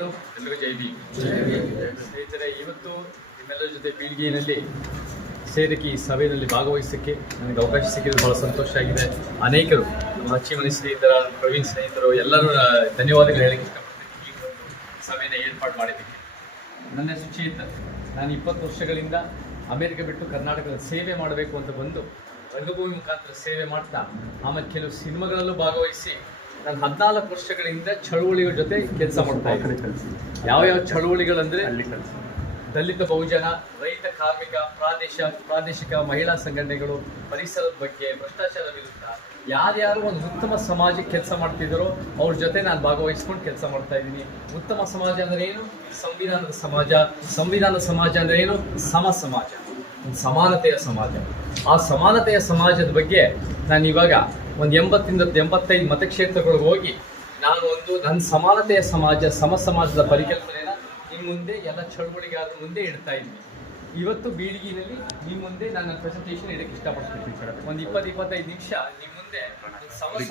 ಎಲ್ಲರಿಗೂ ಜೈ ಭೀಮ್. ಸ್ನೇಹಿತರೆ, ಇವತ್ತು ನಿಮ್ಮೆಲ್ಲರ ಜೊತೆ ಬೀಳ್ಗಿನಲ್ಲಿ ಸೇರಿಕೆ ಈ ಸಭೆಯಲ್ಲಿ ಭಾಗವಹಿಸೋಕ್ಕೆ ನನಗೆ ಅವಕಾಶ ಸಿಕ್ಕಿದ್ದು ಬಹಳ ಸಂತೋಷ ಆಗಿದೆ. ಅನೇಕರು ನಮ್ಮ ಅಚ್ಚಿಮನಿ ಸ್ನೇಹಿತರ, ಪ್ರವೀಣ್ ಸ್ನೇಹಿತರು ಎಲ್ಲರೂ ಧನ್ಯವಾದಗಳು ಹೇಳಕ್ಕೆ ಇಷ್ಟಪಡ್ತೀನಿ. ಈ ಒಂದು ಸಭೆಯನ್ನು ಏರ್ಪಾಡು ಮಾಡಿದ್ದಕ್ಕೆ. ನನ್ನ ಹೆಸರು ಚೇತನ್. ನಾನು 20 ವರ್ಷಗಳಿಂದ ಅಮೆರಿಕ ಬಿಟ್ಟು ಕರ್ನಾಟಕದ ಸೇವೆ ಮಾಡಬೇಕು ಅಂತ ಬಂದು ರಂಗಭೂಮಿ ಮುಖಾಂತರ ಸೇವೆ ಮಾಡ್ತಾ ಆಮೇಲೆ ಕೆಲವು ಸಿನಿಮಾಗಳಲ್ಲೂ ಭಾಗವಹಿಸಿ ನಾನು 14 ವರ್ಷಗಳಿಂದ ಚಳುವಳಿಗಳ ಜೊತೆ ಕೆಲಸ ಮಾಡ್ತಾ ಇದ್ದೀನಿ. ಯಾವ ಚಳುವಳಿಗಳಂದ್ರೆ ದಲಿತ ಬಹುಜನ, ರೈತ, ಕಾರ್ಮಿಕ, ಪ್ರಾದೇಶಿಕ ಮಹಿಳಾ ಸಂಘಟನೆಗಳು, ಪರಿಸರದ ಬಗ್ಗೆ, ಭ್ರಷ್ಟಾಚಾರ ವಿರುದ್ಧ ಯಾರ್ಯಾರು ಒಂದು ಉತ್ತಮ ಸಮಾಜಕ್ಕೆ ಕೆಲಸ ಮಾಡ್ತಿದ್ದಾರೋ ಅವ್ರ ಜೊತೆ ನಾನು ಭಾಗವಹಿಸ್ಕೊಂಡು ಕೆಲಸ ಮಾಡ್ತಾ ಇದ್ದೀನಿ. ಉತ್ತಮ ಸಮಾಜ ಅಂದ್ರೆ ಏನು? ಸಂವಿಧಾನದ ಸಮಾಜ. ಸಂವಿಧಾನದ ಸಮಾಜ ಅಂದ್ರೆ ಏನು? ಸಮಾಜ, ಸಮಾನತೆಯ ಸಮಾಜ. ಆ ಸಮಾನತೆಯ ಸಮಾಜದ ಬಗ್ಗೆ ನಾನು ಇವಾಗ ಒಂದು 80 ರಿಂದ 85 ಮತಕ್ಷೇತ್ರಗಳಿಗೆ ಹೋಗಿ ನಾನು ನನ್ನ ಸಮಾನತೆಯ ಸಮಾಜ, ಸಮಾಜದ ಪರಿಕಲ್ಪನೆನ ನಿಮ್ಮ ಮುಂದೆ ಎಲ್ಲ ಚಳುವಳಿಗಾರರ ಮುಂದೆ ಇಡ್ತಾ ಇದ್ದೀನಿ. ಇವತ್ತು ಬೀಳ್ಗಿನಲ್ಲಿ ನಿಮ್ಮ ಮುಂದೆ ನನ್ನ ಪ್ರೆಸೆಂಟೇಷನ್ ಇಡಕ್ಕೆ ಇಷ್ಟಪಡ್ತೀನಿ. ಒಂದು 20-25 ನಿಮಿಷ ನಿಮ್ಮ ಮುಂದೆ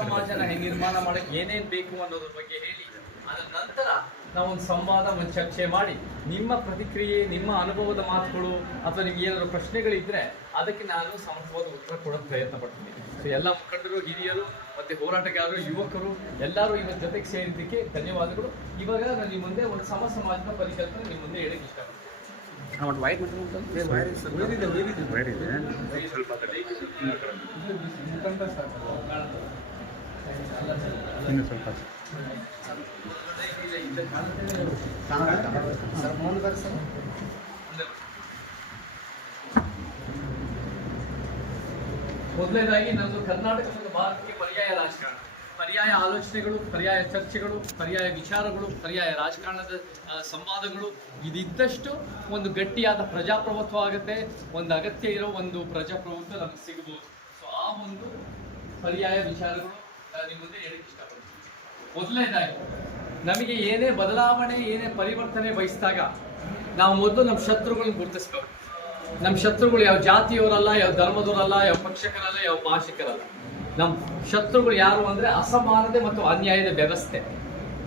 ಸಮಾಜನ ಹೆಂಗೆ ನಿರ್ಮಾಣ ಮಾಡಕ್ಕೆ ಏನೇನು ಬೇಕು ಅನ್ನೋದ್ರ ಬಗ್ಗೆ ಹೇಳಿ, ಅದರ ನಂತರ ನಾವು ಒಂದು ಸಂವಾದ, ಒಂದು ಚರ್ಚೆ ಮಾಡಿ ನಿಮ್ಮ ಪ್ರತಿಕ್ರಿಯೆ, ನಿಮ್ಮ ಅನುಭವದ ಮಾತುಗಳು ಅಥವಾ ನಿಮ್ಗೆ ಏನಾದರೂ ಪ್ರಶ್ನೆಗಳಿದ್ರೆ ಅದಕ್ಕೆ ನಾನು ಸಮರ್ಥವಾದ ಉತ್ತರ ಕೊಡೋಕ್ಕೆ ಪ್ರಯತ್ನ ಪಡ್ತೀನಿ. ಸೊ ಎಲ್ಲ ಮುಖಂಡರು, ಹಿರಿಯರು ಮತ್ತೆ ಹೋರಾಟಗಾರರು, ಯುವಕರು ಎಲ್ಲರೂ ಇವರ ಜೊತೆಗೆ ಸೇರಿದ್ದಕ್ಕೆ ಧನ್ಯವಾದಗಳು. ಇವಾಗ ನಾನು ನಿಮ್ಮ ಮುಂದೆ ಒಂದು ಸಮಾಜದ ಪರಿಕಲ್ಪನೆ ನಿಮ್ಮ ಮುಂದೆ ಹೇಳಕ್ಕೆ ಇಷ್ಟಪಡ್ತೀನಿ. ಮೊದಲನೇದಾಗಿ ನಂದು ಕರ್ನಾಟಕ ಮತ್ತು ಭಾರತಕ್ಕೆ ಪರ್ಯಾಯ ರಾಜಕಾರಣ, ಪರ್ಯಾಯ ಆಲೋಚನೆಗಳು, ಪರ್ಯಾಯ ಚರ್ಚೆಗಳು, ಪರ್ಯಾಯ ವಿಚಾರಗಳು, ಪರ್ಯಾಯ ರಾಜಕಾರಣದ ಸಂವಾದಗಳು ಇದಿದ್ದಷ್ಟು ಒಂದು ಗಟ್ಟಿಯಾದ ಪ್ರಜಾಪ್ರಭುತ್ವ ಆಗುತ್ತೆ. ಒಂದು ಅಗತ್ಯ ಇರೋ ಒಂದು ಪ್ರಜಾಪ್ರಭುತ್ವ ನಮಗೆ ಸಿಗಬಹುದು. ಸೊ ಆ ಒಂದು ಪರ್ಯಾಯ ವಿಚಾರಗಳು ನಿಮ್ಮ ಮುಂದೆ ಹೇಳಕ್ಕೆ ಇಷ್ಟಪಡ್ತೀನಿ. ಮೊದಲನೇದಾಗಿ ನಮಗೆ ಏನೇ ಬದಲಾವಣೆ, ಏನೇ ಪರಿವರ್ತನೆ ಬಯಸಿದಾಗ ನಾವು ಮೊದಲು ನಮ್ಮ ಶತ್ರುಗಳನ್ನ ಗುರುತಿಸ್ಬೇಕು. ನಮ್ಮ ಶತ್ರುಗಳು ಯಾವ ಜಾತಿಯವರಲ್ಲ, ಯಾವ ಧರ್ಮದವರಲ್ಲ, ಯಾವ ಪಕ್ಷಕರಲ್ಲ, ಯಾವ ಭಾಷಿಕರಲ್ಲ. ನಮ್ಮ ಶತ್ರುಗಳು ಯಾರು ಅಂದ್ರೆ ಅಸಮಾನತೆ ಮತ್ತು ಅನ್ಯಾಯದ ವ್ಯವಸ್ಥೆ.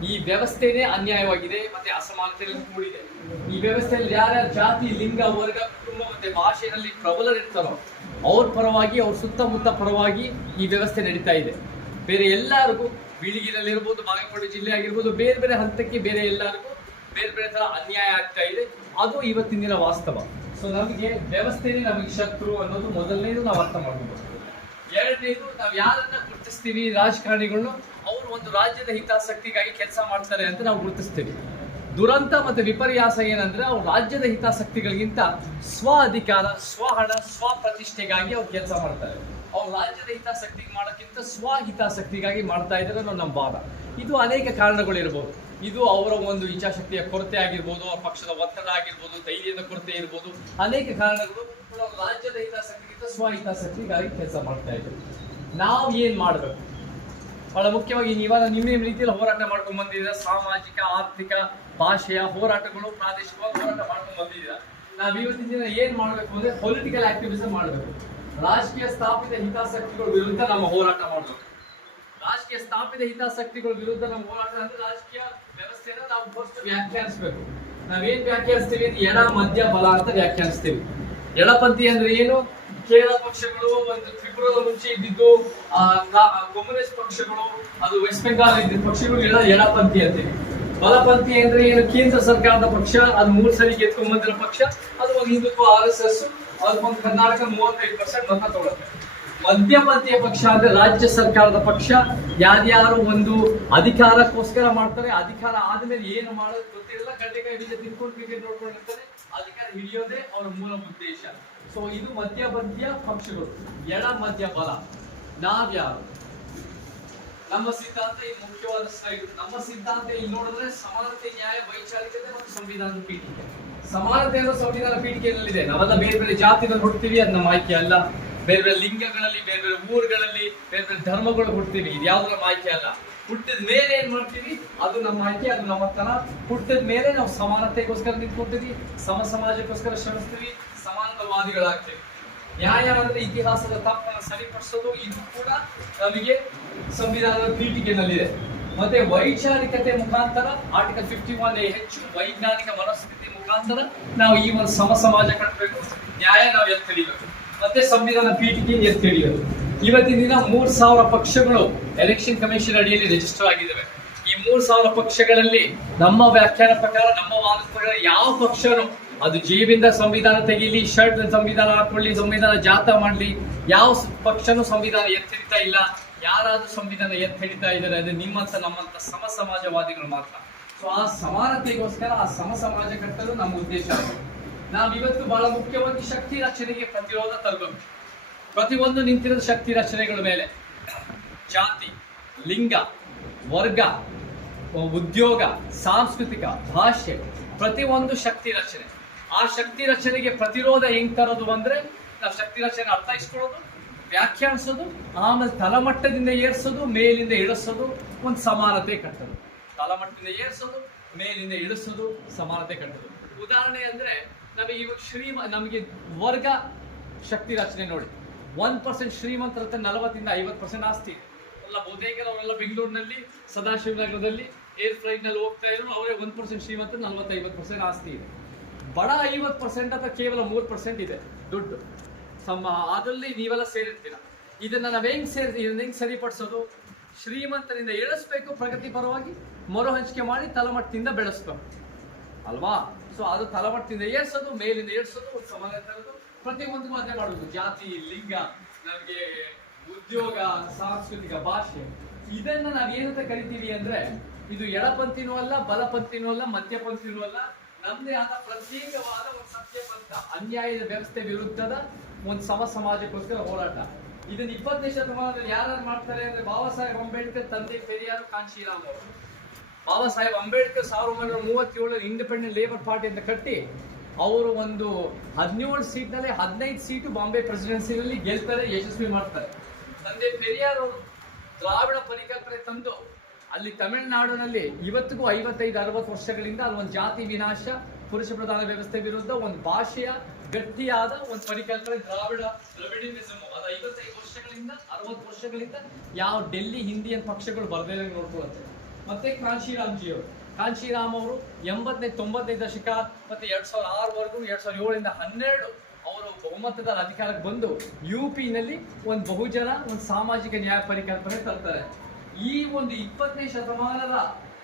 ಈ ವ್ಯವಸ್ಥೆನೇ ಅನ್ಯಾಯವಾಗಿದೆ ಮತ್ತೆ ಅಸಮಾನತೆಯಲ್ಲಿ ಕೂಡಿದೆ. ಈ ವ್ಯವಸ್ಥೆಯಲ್ಲಿ ಯಾರ್ಯಾರು ಜಾತಿ, ಲಿಂಗ, ವರ್ಗ, ಕುಟುಂಬ ಮತ್ತೆ ಭಾಷೆಯಲ್ಲಿ ಪ್ರಬಲರಿರ್ತಾರೋ ಅವ್ರ ಪರವಾಗಿ, ಅವ್ರ ಸುತ್ತಮುತ್ತ ಪರವಾಗಿ ಈ ವ್ಯವಸ್ಥೆ ನಡೀತಾ ಇದೆ. ಬೇರೆ ಎಲ್ಲರಿಗೂ ಬೀಳಿಗಿನಲ್ಲಿರ್ಬೋದು, ಬಾಗಲಕೋಟೆ ಜಿಲ್ಲೆ ಆಗಿರ್ಬೋದು, ಬೇರೆ ಬೇರೆ ಹಂತಕ್ಕೆ ಬೇರೆ ಎಲ್ಲರಿಗೂ ಬೇರೆ ಬೇರೆ ತರ ಅನ್ಯಾಯ ಆಗ್ತಾ ಇದೆ. ಅದು ಇವತ್ತಿನ ದಿನ ವಾಸ್ತವ. ಸೊ ನಮಗೆ ವ್ಯವಸ್ಥೆನೇ ನಮಗೆ ಶತ್ರು ಅನ್ನೋದು ಮೊದಲನೇದು ನಾವು ಅರ್ಥ ಮಾಡ್ಬೋದು. ಎರಡನೇದು, ನಾವು ಯಾರನ್ನ ಗುರುತಿಸ್ತೀವಿ ರಾಜಕಾರಣಿಗಳನ್ನು, ಅವರು ಒಂದು ರಾಜ್ಯದ ಹಿತಾಸಕ್ತಿಗಾಗಿ ಕೆಲಸ ಮಾಡ್ತಾರೆ ಅಂತ ನಾವು ಗುರುತಿಸ್ತೀವಿ. ದುರಂತ ಮತ್ತೆ ವಿಪರ್ಯಾಸ ಏನಂದ್ರೆ ಅವ್ರು ರಾಜ್ಯದ ಹಿತಾಸಕ್ತಿಗಳಿಗಿಂತ ಸ್ವ ಅಧಿಕಾರ, ಸ್ವಹಣ, ಸ್ವಪ್ರತಿಷ್ಠೆಗಾಗಿ ಅವ್ರು ಕೆಲಸ ಮಾಡ್ತಾರೆ. ಅವ್ರು ರಾಜ್ಯದ ಹಿತಾಸಕ್ತಿ ಮಾಡೋಕ್ಕಿಂತ ಸ್ವ ಹಿತಾಸಕ್ತಿಗಾಗಿ ಮಾಡ್ತಾ ಇದ್ದಾರೆ ಅನ್ನೋ ನಮ್ಮ ವಾದ. ಇದು ಅನೇಕ ಕಾರಣಗಳಿರ್ಬೋದು. ಇದು ಅವರ ಒಂದು ಇಚ್ಛಾಶಕ್ತಿಯ ಕೊರತೆ ಆಗಿರ್ಬೋದು, ಅವ್ರ ಪಕ್ಷದ ಒತ್ತಡ ಆಗಿರ್ಬೋದು, ಧೈರ್ಯದ ಕೊರತೆ ಇರ್ಬೋದು. ಅನೇಕ ಕಾರಣಗಳು ರಾಜ್ಯದ ಹಿತಾಸಕ್ತಿಗಿಂತ ಸ್ವ ಹಿತಾಸಕ್ತಿಗಾಗಿ ಕೆಲಸ ಮಾಡ್ತಾ ಇದ್ರು. ನಾವು ಏನ್ ಮಾಡ್ಬೇಕು? ಬಹಳ ಮುಖ್ಯವಾಗಿ ಇವಾಗ ನಿಮ್ಮ ರೀತಿಯಲ್ಲಿ ಹೋರಾಟ ಮಾಡ್ಕೊಂಡು ಬಂದಿದ್ದೀರಾ. ಸಾಮಾಜಿಕ, ಆರ್ಥಿಕ, ಭಾಷೆಯ ಹೋರಾಟಗಳು, ಪ್ರಾದೇಶಿಕವಾಗಿ ಹೋರಾಟ ಮಾಡ್ಕೊಂಡು ಬಂದಿದ್ದೀರಾ. ನಾವು ಇವತ್ತಿನ ದಿನ ಏನ್ ಮಾಡ್ಬೇಕು ಅಂದ್ರೆ ಪೊಲಿಟಿಕಲ್ ಆಕ್ಟಿವಿಸಮ್ ಮಾಡ್ಬೇಕು. ರಾಜಕೀಯ ಸ್ಥಾಪಿತ ಹಿತಾಸಕ್ತಿಗಳ ವಿರುದ್ಧ ನಮ್ಮ ಹೋರಾಟ ಮಾಡಬೇಕು. ರಾಜಕೀಯ ಸ್ಥಾಪಿತ ಹಿತಾಸಕ್ತಿಗಳ ವಿರುದ್ಧ ನಮ್ಮ ಹೋರಾಟ ಅಂದ್ರೆ ರಾಜಕೀಯ ವ್ಯವಸ್ಥೆನ ನಾವು ಫಸ್ಟ್ ವ್ಯಾಖ್ಯಾನಿಸಬೇಕು. ನಾವೇನ್ ವ್ಯಾಖ್ಯಾನಿಸ್ತೀವಿ ಅಂದ್ರೆ ಎಡ, ಮಧ್ಯ, ಬಲ ಅಂತ ವ್ಯಾಖ್ಯಾನಿಸ್ತೀವಿ. ಎಡಪಂಥಿ ಅಂದ್ರೆ ಏನು? ಕೇರಳ ಪಕ್ಷಗಳು, ಒಂದು ತ್ರಿಪುರದ ಮುಂಚೆ ಇದ್ದಿದ್ದು ಕಮ್ಯುನಿಸ್ಟ್ ಪಕ್ಷಗಳು, ಅದು ವೆಸ್ಟ್ ಬೆಂಗಾಲ್ ಇದ್ದಿದ್ದ ಪಕ್ಷಗಳು ಎಡಪಂಥಿ ಅಂತೀವಿ. ಬಲಪಂಥಿ ಅಂದ್ರೆ ಏನು? ಕೇಂದ್ರ ಸರ್ಕಾರದ ಪಕ್ಷ, ಅದು 3 ಸರಿ ಗೆದ್ಕೊಂಡ್ ಬಂದಿರೋ ಪಕ್ಷ, ಅದು ಒಂದು ಹಿಂದುತ್ವ, RSS, ಅದಕ್ಕೊಂದು ಕರ್ನಾಟಕ 35% ಮತ ತಗೊಳುತ್ತೆ. ಮಧ್ಯಪಂಥೀಯ ಪಕ್ಷ ಅಂದ್ರೆ ರಾಜ್ಯ ಸರ್ಕಾರದ ಪಕ್ಷ. ಯಾರ್ಯಾರು ಒಂದು ಅಧಿಕಾರಕ್ಕೋಸ್ಕರ ಮಾಡ್ತಾರೆ, ಅಧಿಕಾರ ಆದ್ಮೇಲೆ ಏನು ಮಾಡೋದು ಗೊತ್ತಿರಲ್ಲ, ಗಡ್ಡೆಕಾಯಿ ಬೀಜ ತಿನ್ಕೊಂಡು ಕ್ರಿಕೆಟ್ ನೋಡ್ಕೊಂಡಿರ್ತಾರೆ. ಅಧಿಕಾರ ಹಿಡಿಯೋದೇ ಅವರ ಮೂಲ ಉದ್ದೇಶ. ಸೊ ಇದು ಮಧ್ಯಪಂಥೀಯ ಪಕ್ಷಗಳು. ಎಡ, ಮಧ್ಯ, ಬಲ. ನಾವ್ಯಾರು? ನಮ್ಮ ಸಿದ್ಧಾಂತ ಇದು ಮುಖ್ಯವಾದ ಸ್ಲೈಡ್. ನಮ್ಮ ಸಿದ್ಧಾಂತ ಇಲ್ಲಿ ನೋಡಿದ್ರೆ ಸಮಾನತೆ, ನ್ಯಾಯ, ವೈಚಾರಿಕತೆ ಮತ್ತು ಸಂವಿಧಾನದ ಪೀಠಿಕೆ. ಸಮಾನತೆ ಅನ್ನೋ ಸಂವಿಧಾನ ಪೀಠಿಕೆಯಲ್ಲಿದೆ. ನಾವೆಲ್ಲ ಬೇರೆ ಬೇರೆ ಜಾತಿಗಳು ಹುಡ್ತೀವಿ, ಅದು ನಮ್ಮ ಆಯ್ಕೆ ಅಲ್ಲ. ಬೇರೆ ಬೇರೆ ಲಿಂಗಗಳಲ್ಲಿ, ಬೇರೆ ಬೇರೆ ಊರುಗಳಲ್ಲಿ, ಬೇರೆ ಬೇರೆ ಧರ್ಮಗಳು ಹುಡ್ತೀವಿ, ಇದು ಯಾವ್ದು ನಮ್ಮ ಆಯ್ಕೆ ಅಲ್ಲ. ಹುಟ್ಟಿದ ಮೇಲೆ ಏನ್ ಮಾಡ್ತೀವಿ ಅದು ನಮ್ಮ ಆಯ್ಕೆ, ಅದು ನಮ್ಮ ತನ. ಹುಟ್ಟಿದ ಮೇಲೆ ನಾವು ಸಮಾನತೆಗೋಸ್ಕರ ನಿಂತ್ಕೊಳ್ತೀವಿ, ಸಮಾಜಕ್ಕೋಸ್ಕರ ಶ್ರಮಿಸ್ತೀವಿ, ಸಮಾನತಾವಾದಿಗಳಾಗ್ತೀವಿ. ನ್ಯಾಯ ಅಂದ್ರೆ ಇತಿಹಾಸದ ತಪ್ಪನ್ನು ಸರಿಪಡಿಸೋದು. ಇದು ಕೂಡ ನಮಗೆ ಸಂವಿಧಾನದ ಪೀಠಿಕೆನಲ್ಲಿದೆ. ಮತ್ತೆ ವೈಚಾರಿಕತೆ ಮುಖಾಂತರ ಆರ್ಟಿಕಲ್ 51 ಹೆಚ್ಚು ವೈಜ್ಞಾನಿಕ ಮನಸ್ಥಿತಿ ಮುಖಾಂತರ ನಾವು ಈ ಒಂದು ಸಮಾಜ ಕಟ್ಟಬೇಕು, ನ್ಯಾಯ ನಾವು ಎತ್ತಿ ಹಿಡಿಬೇಕು, ಮತ್ತೆ ಸಂವಿಧಾನ ಪೀಠಿಕೆಯನ್ನು ಎತ್ತಿ ಹಿಡಿಯೋದು. ಇವತ್ತಿನ ದಿನ 3,000 ಪಕ್ಷಗಳು ಎಲೆಕ್ಷನ್ ಕಮಿಷನ್ ಅಡಿಯಲ್ಲಿ ರಿಜಿಸ್ಟರ್ ಆಗಿದ್ದಾವೆ. ಈ 3,000 ಪಕ್ಷಗಳಲ್ಲಿ ನಮ್ಮ ವ್ಯಾಖ್ಯಾನ ಪ್ರಕಾರ, ನಮ್ಮ ವಾದದ ಪ್ರಕಾರ ಯಾವ ಪಕ್ಷನು ಅದು ಜೇಬಿಂದ ಸಂವಿಧಾನ ತೆಗೀಲಿ, ಶರ್ಟ್ ಸಂವಿಧಾನ ಹಾಕೊಳ್ಳಿ, ಸಂವಿಧಾನ ಜಾಥಾ ಮಾಡಲಿ, ಯಾವ ಪಕ್ಷನೂ ಸಂವಿಧಾನ ಎತ್ತಿಡ್ತಾ ಇಲ್ಲ. ಯಾರಾದ್ರೂ ಸಂವಿಧಾನ ಎತ್ತಿಡ್ತಾ ಇದ್ದಾರೆ ಅದು ನಿಮ್ಮಂತ ನಮ್ಮಂತ ಸಮಾಜವಾದಿಗಳು ಮಾತ್ರ. ಸೊ ಆ ಸಮಾನತೆಗೋಸ್ಕರ ಆ ಸಮಾಜ ಕಟ್ಟಲು ನಮ್ಮ ಉದ್ದೇಶ ಆಗಿದೆ. ನಾವಿವತ್ತು ಬಹಳ ಮುಖ್ಯವಾಗಿ ಶಕ್ತಿ ರಚನೆಗೆ ಪ್ರತಿರೋಧ ತರಬೇಕು. ಪ್ರತಿಯೊಂದು ನಿಂತಿರೋದು ಶಕ್ತಿ ರಚನೆಗಳ ಮೇಲೆ. ಜಾತಿ, ಲಿಂಗ, ವರ್ಗ, ಉದ್ಯೋಗ, ಸಾಂಸ್ಕೃತಿಕ, ಭಾಷೆ, ಪ್ರತಿಯೊಂದು ಶಕ್ತಿ ರಚನೆ. ಆ ಶಕ್ತಿ ರಚನೆಗೆ ಪ್ರತಿರೋಧ ಹೆಂಗ್ ತರೋದು ಅಂದ್ರೆ ನಾವು ಶಕ್ತಿ ರಚನೆ ಅರ್ಥೈಸ್ಕೊಳ್ಳೋದು, ವ್ಯಾಖ್ಯಾನಿಸೋದು, ಆಮೇಲೆ ತಳಮಟ್ಟದಿಂದ ಏರ್ಸೋದು, ಮೇಲಿಂದ ಇಳಿಸೋದು, ಒಂದು ಸಮಾನತೆ ಕಟ್ಟೋದು. ತಳಮಟ್ಟದಿಂದ ಏರ್ಸೋದು, ಮೇಲಿಂದ ಇಳಿಸೋದು, ಸಮಾನತೆ ಕಟ್ಟೋದು. ಉದಾಹರಣೆ ಅಂದ್ರೆ ನಮಗೆ ಇವಾಗ ನಮಗೆ ವರ್ಗ ಶಕ್ತಿ ರಚನೆ ನೋಡಿ. 1% ಶ್ರೀಮಂತರ 40% 50% ಆಸ್ತಿ ಎಲ್ಲ. ಬಹುತೇಕರವರೆಲ್ಲ ಬೆಂಗಳೂರಿನಲ್ಲಿ ಸದಾಶಿವನಗರದಲ್ಲಿ ಏರ್ ಫ್ಲೈಟ್ ನಲ್ಲಿ ಹೋಗ್ತಾ ಇದ್ರು, ಅವರೇ 1% ಶ್ರೀಮಂತ, 40-50% ಆಸ್ತಿ ಇದೆ. ಬಡ 50% ಅಥವಾ ಕೇವಲ 3% ಇದೆ ದುಡ್ಡು. ಅದರಲ್ಲಿ ನೀವೆಲ್ಲ ಸೇರಿರ್ತೀರ. ಇದನ್ನ ನಾವ್ ಹೆಂಗ್ ಸರಿಪಡಿಸೋದು? ಶ್ರೀಮಂತರಿಂದ ಇಳಿಸ್ಬೇಕು ಪ್ರಗತಿ ಪರವಾಗಿ, ಮರು ಹಂಚಿಕೆ ಮಾಡಿ ತಳಮಟ್ಟದಿಂದ ಬೆಳೆಸ್ಬೇಕು ಅಲ್ವಾ? ಸೊ ಅದು ತಳಮಟ್ಟದಿಂದ ಏರ್ಸೋದು, ಮೇಲಿಂದ ಏರ್ಸೋದು, ಒಂದು ಸಮಾನತೆ ತರೋದು, ಪ್ರತಿಯೊಂದು ಅದೇ ಮಾಡುದು. ಜಾತಿ, ಲಿಂಗ, ನಮಗೆ ಉದ್ಯೋಗ, ಸಾಂಸ್ಕೃತಿಕ, ಭಾಷೆ, ಇದನ್ನ ನಾವ್ ಏನಂತ ಕರಿತೀವಿ ಅಂದ್ರೆ ಇದು ಎಡಪಂಥಿನೂ ಅಲ್ಲ, ಬಲಪಂಥಿನೂ ಅಲ್ಲ, ಮಧ್ಯಪಂಥಿನೂ ಅಲ್ಲ. ನಮ್ದೇ ಆದ ಪ್ರತ್ಯೇಕವಾದ ಒಂದು ಸತ್ಯಪಂಥ, ಅನ್ಯಾಯದ ವ್ಯವಸ್ಥೆ ವಿರುದ್ಧದ ಒಂದು ಸಮಾಜಕ್ಕೋಸ್ಕರ ಹೋರಾಟ. ಇದನ್ನ 20ನೇ ಶತಮಾನದಲ್ಲಿ ಯಾರು ಮಾಡ್ತಾರೆ ಅಂದ್ರೆ ಬಾಬಾ ಸಾಹೇಬ್ ಅಂಬೇಡ್ಕರ್, ತಂದೆ ಪೆರಿಯಾರ್, ಕಾಂಶಿರಾಮ್ ಅವರು. Baba Saheb Ambedkar 1937 independent labour party ಅಂತ ಕಟ್ಟಿ ಅವರು ಒಂದು 17 ಸೀಟ್ನಲ್ಲಿ 15 ಸೀಟು ಬಾಂಬೆ ಪ್ರೆಸಿಡೆನ್ಸಿನಲ್ಲಿ ಗೆಲ್ತಾರೆ, ಯಶಸ್ವಿ ಮಾಡ್ತಾರೆ. ತಂದೆ ಪೆರಿಯಾರ್ ಅವರು ದ್ರಾವಿಡ ಪರಿಕಲ್ಪನೆ ತಂದು ಅಲ್ಲಿ ತಮಿಳುನಾಡಿನಲ್ಲಿ ಇವತ್ತಿಗೂ 55-60 ವರ್ಷಗಳಿಂದ ಅಲ್ಲಿ ಒಂದು ಜಾತಿ ವಿನಾಶ, ಪುರುಷ ಪ್ರಧಾನ ವ್ಯವಸ್ಥೆ ವಿರುದ್ಧ ಒಂದು ಭಾಷೆಯ ಗಟ್ಟಿಯಾದ ಒಂದು ಪರಿಕಲ್ಪನೆ ದ್ರಾವಿಡಿಸಮ್. ಅದು 55 ವರ್ಷಗಳಿಂದ 60 ವರ್ಷಗಳಿಂದ ಯಾವ ಡೆಲ್ಲಿ ಹಿಂದಿಯನ್ ಪಕ್ಷಗಳು ಬರ್ದೇ ನೋಡ್ಕೊಳ್ಳುತ್ತೆ. ಮತ್ತೆ ಕಾಂಶಿರಾಮ್ ಅವರು 80-90 ದಶಕ ಮತ್ತೆ 2006ವರೆಗೂ 2007ರಿಂದ 12 ಅವರು ಬಹುಮತದ ಅಧಿಕಾರಕ್ಕೆ ಬಂದು UP-ನಲ್ಲಿ ಒಂದು ಬಹುಜನ ಒಂದು ಸಾಮಾಜಿಕ ನ್ಯಾಯ ಪರಿಕಲ್ಪನೆ ತರ್ತಾರೆ. ಈ ಒಂದು 20ನೇ ಶತಮಾನದ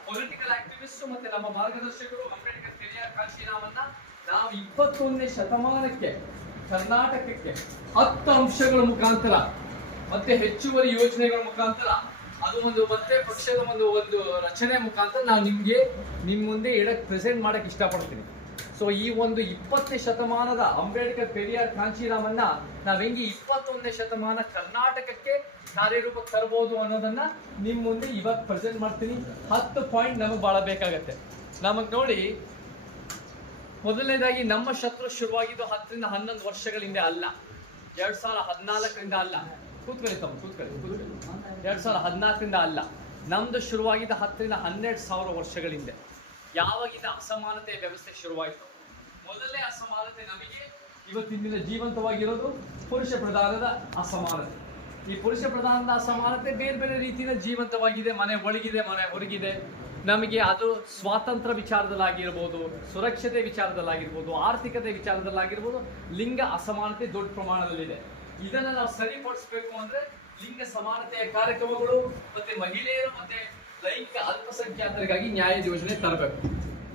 ಪೊಲಿಟಿಕಲ್ ಆಕ್ಟಿವಿಸ್ಟ್ ಮತ್ತೆ ನಮ್ಮ ಮಾರ್ಗದರ್ಶಕರು ಅಂಬೇಡ್ಕರ್, ಪೆರಿಯಾರ್, ಕಾಂಶಿರಾಮನ್ನ ನಾವು 21ನೇ ಶತಮಾನಕ್ಕೆ ಕರ್ನಾಟಕಕ್ಕೆ 10 ಅಂಶಗಳ ಮುಖಾಂತರ ಮತ್ತೆ ಹೆಚ್ಚುವರಿ ಯೋಜನೆಗಳ ಮುಖಾಂತರ ಅದು ಒಂದು ಮತ್ತೆ ಪಕ್ಷದ ಒಂದು ರಚನೆ ಮುಖಾಂತರ ನಾವು ನಿಮ್ ಮುಂದೆ ಪ್ರೆಸೆಂಟ್ ಮಾಡಕ್ ಇಷ್ಟಪಡ್ತೀನಿ. ಸೊ ಈ ಒಂದು 20ನೇ ಶತಮಾನದ ಅಂಬೇಡ್ಕರ್, ಪೆರಿಯಾರ್, ಕಾಂಶಿರಾಮನ್ನ ನಾವ್ ಹೆಂಗೆ 21ನೇ ಶತಮಾನ ಕರ್ನಾಟಕಕ್ಕೆ ಕಾರ್ಯರೂಪಕ್ಕೆ ತರಬಹುದು ಅನ್ನೋದನ್ನ ನಿಮ್ ಮುಂದೆ ಇವಾಗ ಪ್ರೆಸೆಂಟ್ ಮಾಡ್ತೀನಿ. 10 ಪಾಯಿಂಟ್ ನಮಗ್ ಬಹಳ ಬೇಕಾಗತ್ತೆ. ನಮಗ್ ನೋಡಿ, ಮೊದಲನೇದಾಗಿ ನಮ್ಮ ಶತ್ರು ಶುರುವಾಗಿದ್ದು 10-11 ವರ್ಷಗಳ ಹಿಂದೆ ಅಲ್ಲ, 2014ರಿಂದ ಅಲ್ಲ. ಕೂತ್ಕೊಳ್ಳಿ 2014ರಿಂದ ಅಲ್ಲ, ನಮ್ದು ಶುರುವಾಗಿದ್ದ 10-12 ಸಾವಿರ ವರ್ಷಗಳ ಹಿಂದೆ. ಯಾವಾಗಿದ್ದ ಅಸಮಾನತೆ ವ್ಯವಸ್ಥೆ ಶುರುವಾಯಿತು. ಮೊದಲನೇ ಅಸಮಾನತೆ ನಮಗೆ ಇವತ್ತಿನ ದಿನ ಜೀವಂತವಾಗಿರೋದು ಪುರುಷ ಪ್ರಧಾನದ ಅಸಮಾನತೆ. ಈ ಪುರುಷ ಪ್ರಧಾನದ ಅಸಮಾನತೆ ಬೇರೆ ಬೇರೆ ರೀತಿಯ ಜೀವಂತವಾಗಿದೆ. ಮನೆ ಒಳಗಿದೆ, ಮನೆ ಹೊರಗಿದೆ. ನಮಗೆ ಅದು ಸ್ವಾತಂತ್ರ್ಯ ವಿಚಾರದಲ್ಲಾಗಿರ್ಬೋದು, ಸುರಕ್ಷತೆ ವಿಚಾರದಲ್ಲಾಗಿರ್ಬೋದು, ಆರ್ಥಿಕತೆ ವಿಚಾರದಲ್ಲಾಗಿರ್ಬೋದು, ಲಿಂಗ ಅಸಮಾನತೆ ದೊಡ್ಡ ಪ್ರಮಾಣದಲ್ಲಿದೆ. ಇದನ್ನ ನಾವು ಸರಿಪಡಿಸಬೇಕು ಅಂದ್ರೆ ಲಿಂಗ ಸಮಾನತೆಯ ಕಾರ್ಯಕ್ರಮಗಳು ಮತ್ತೆ ಮಹಿಳೆಯರು ಮತ್ತೆ ಲೈಂಗಿಕ ಅಲ್ಪಸಂಖ್ಯಾತರಿಗಾಗಿ ನ್ಯಾಯ ಯೋಜನೆ ತರಬೇಕು.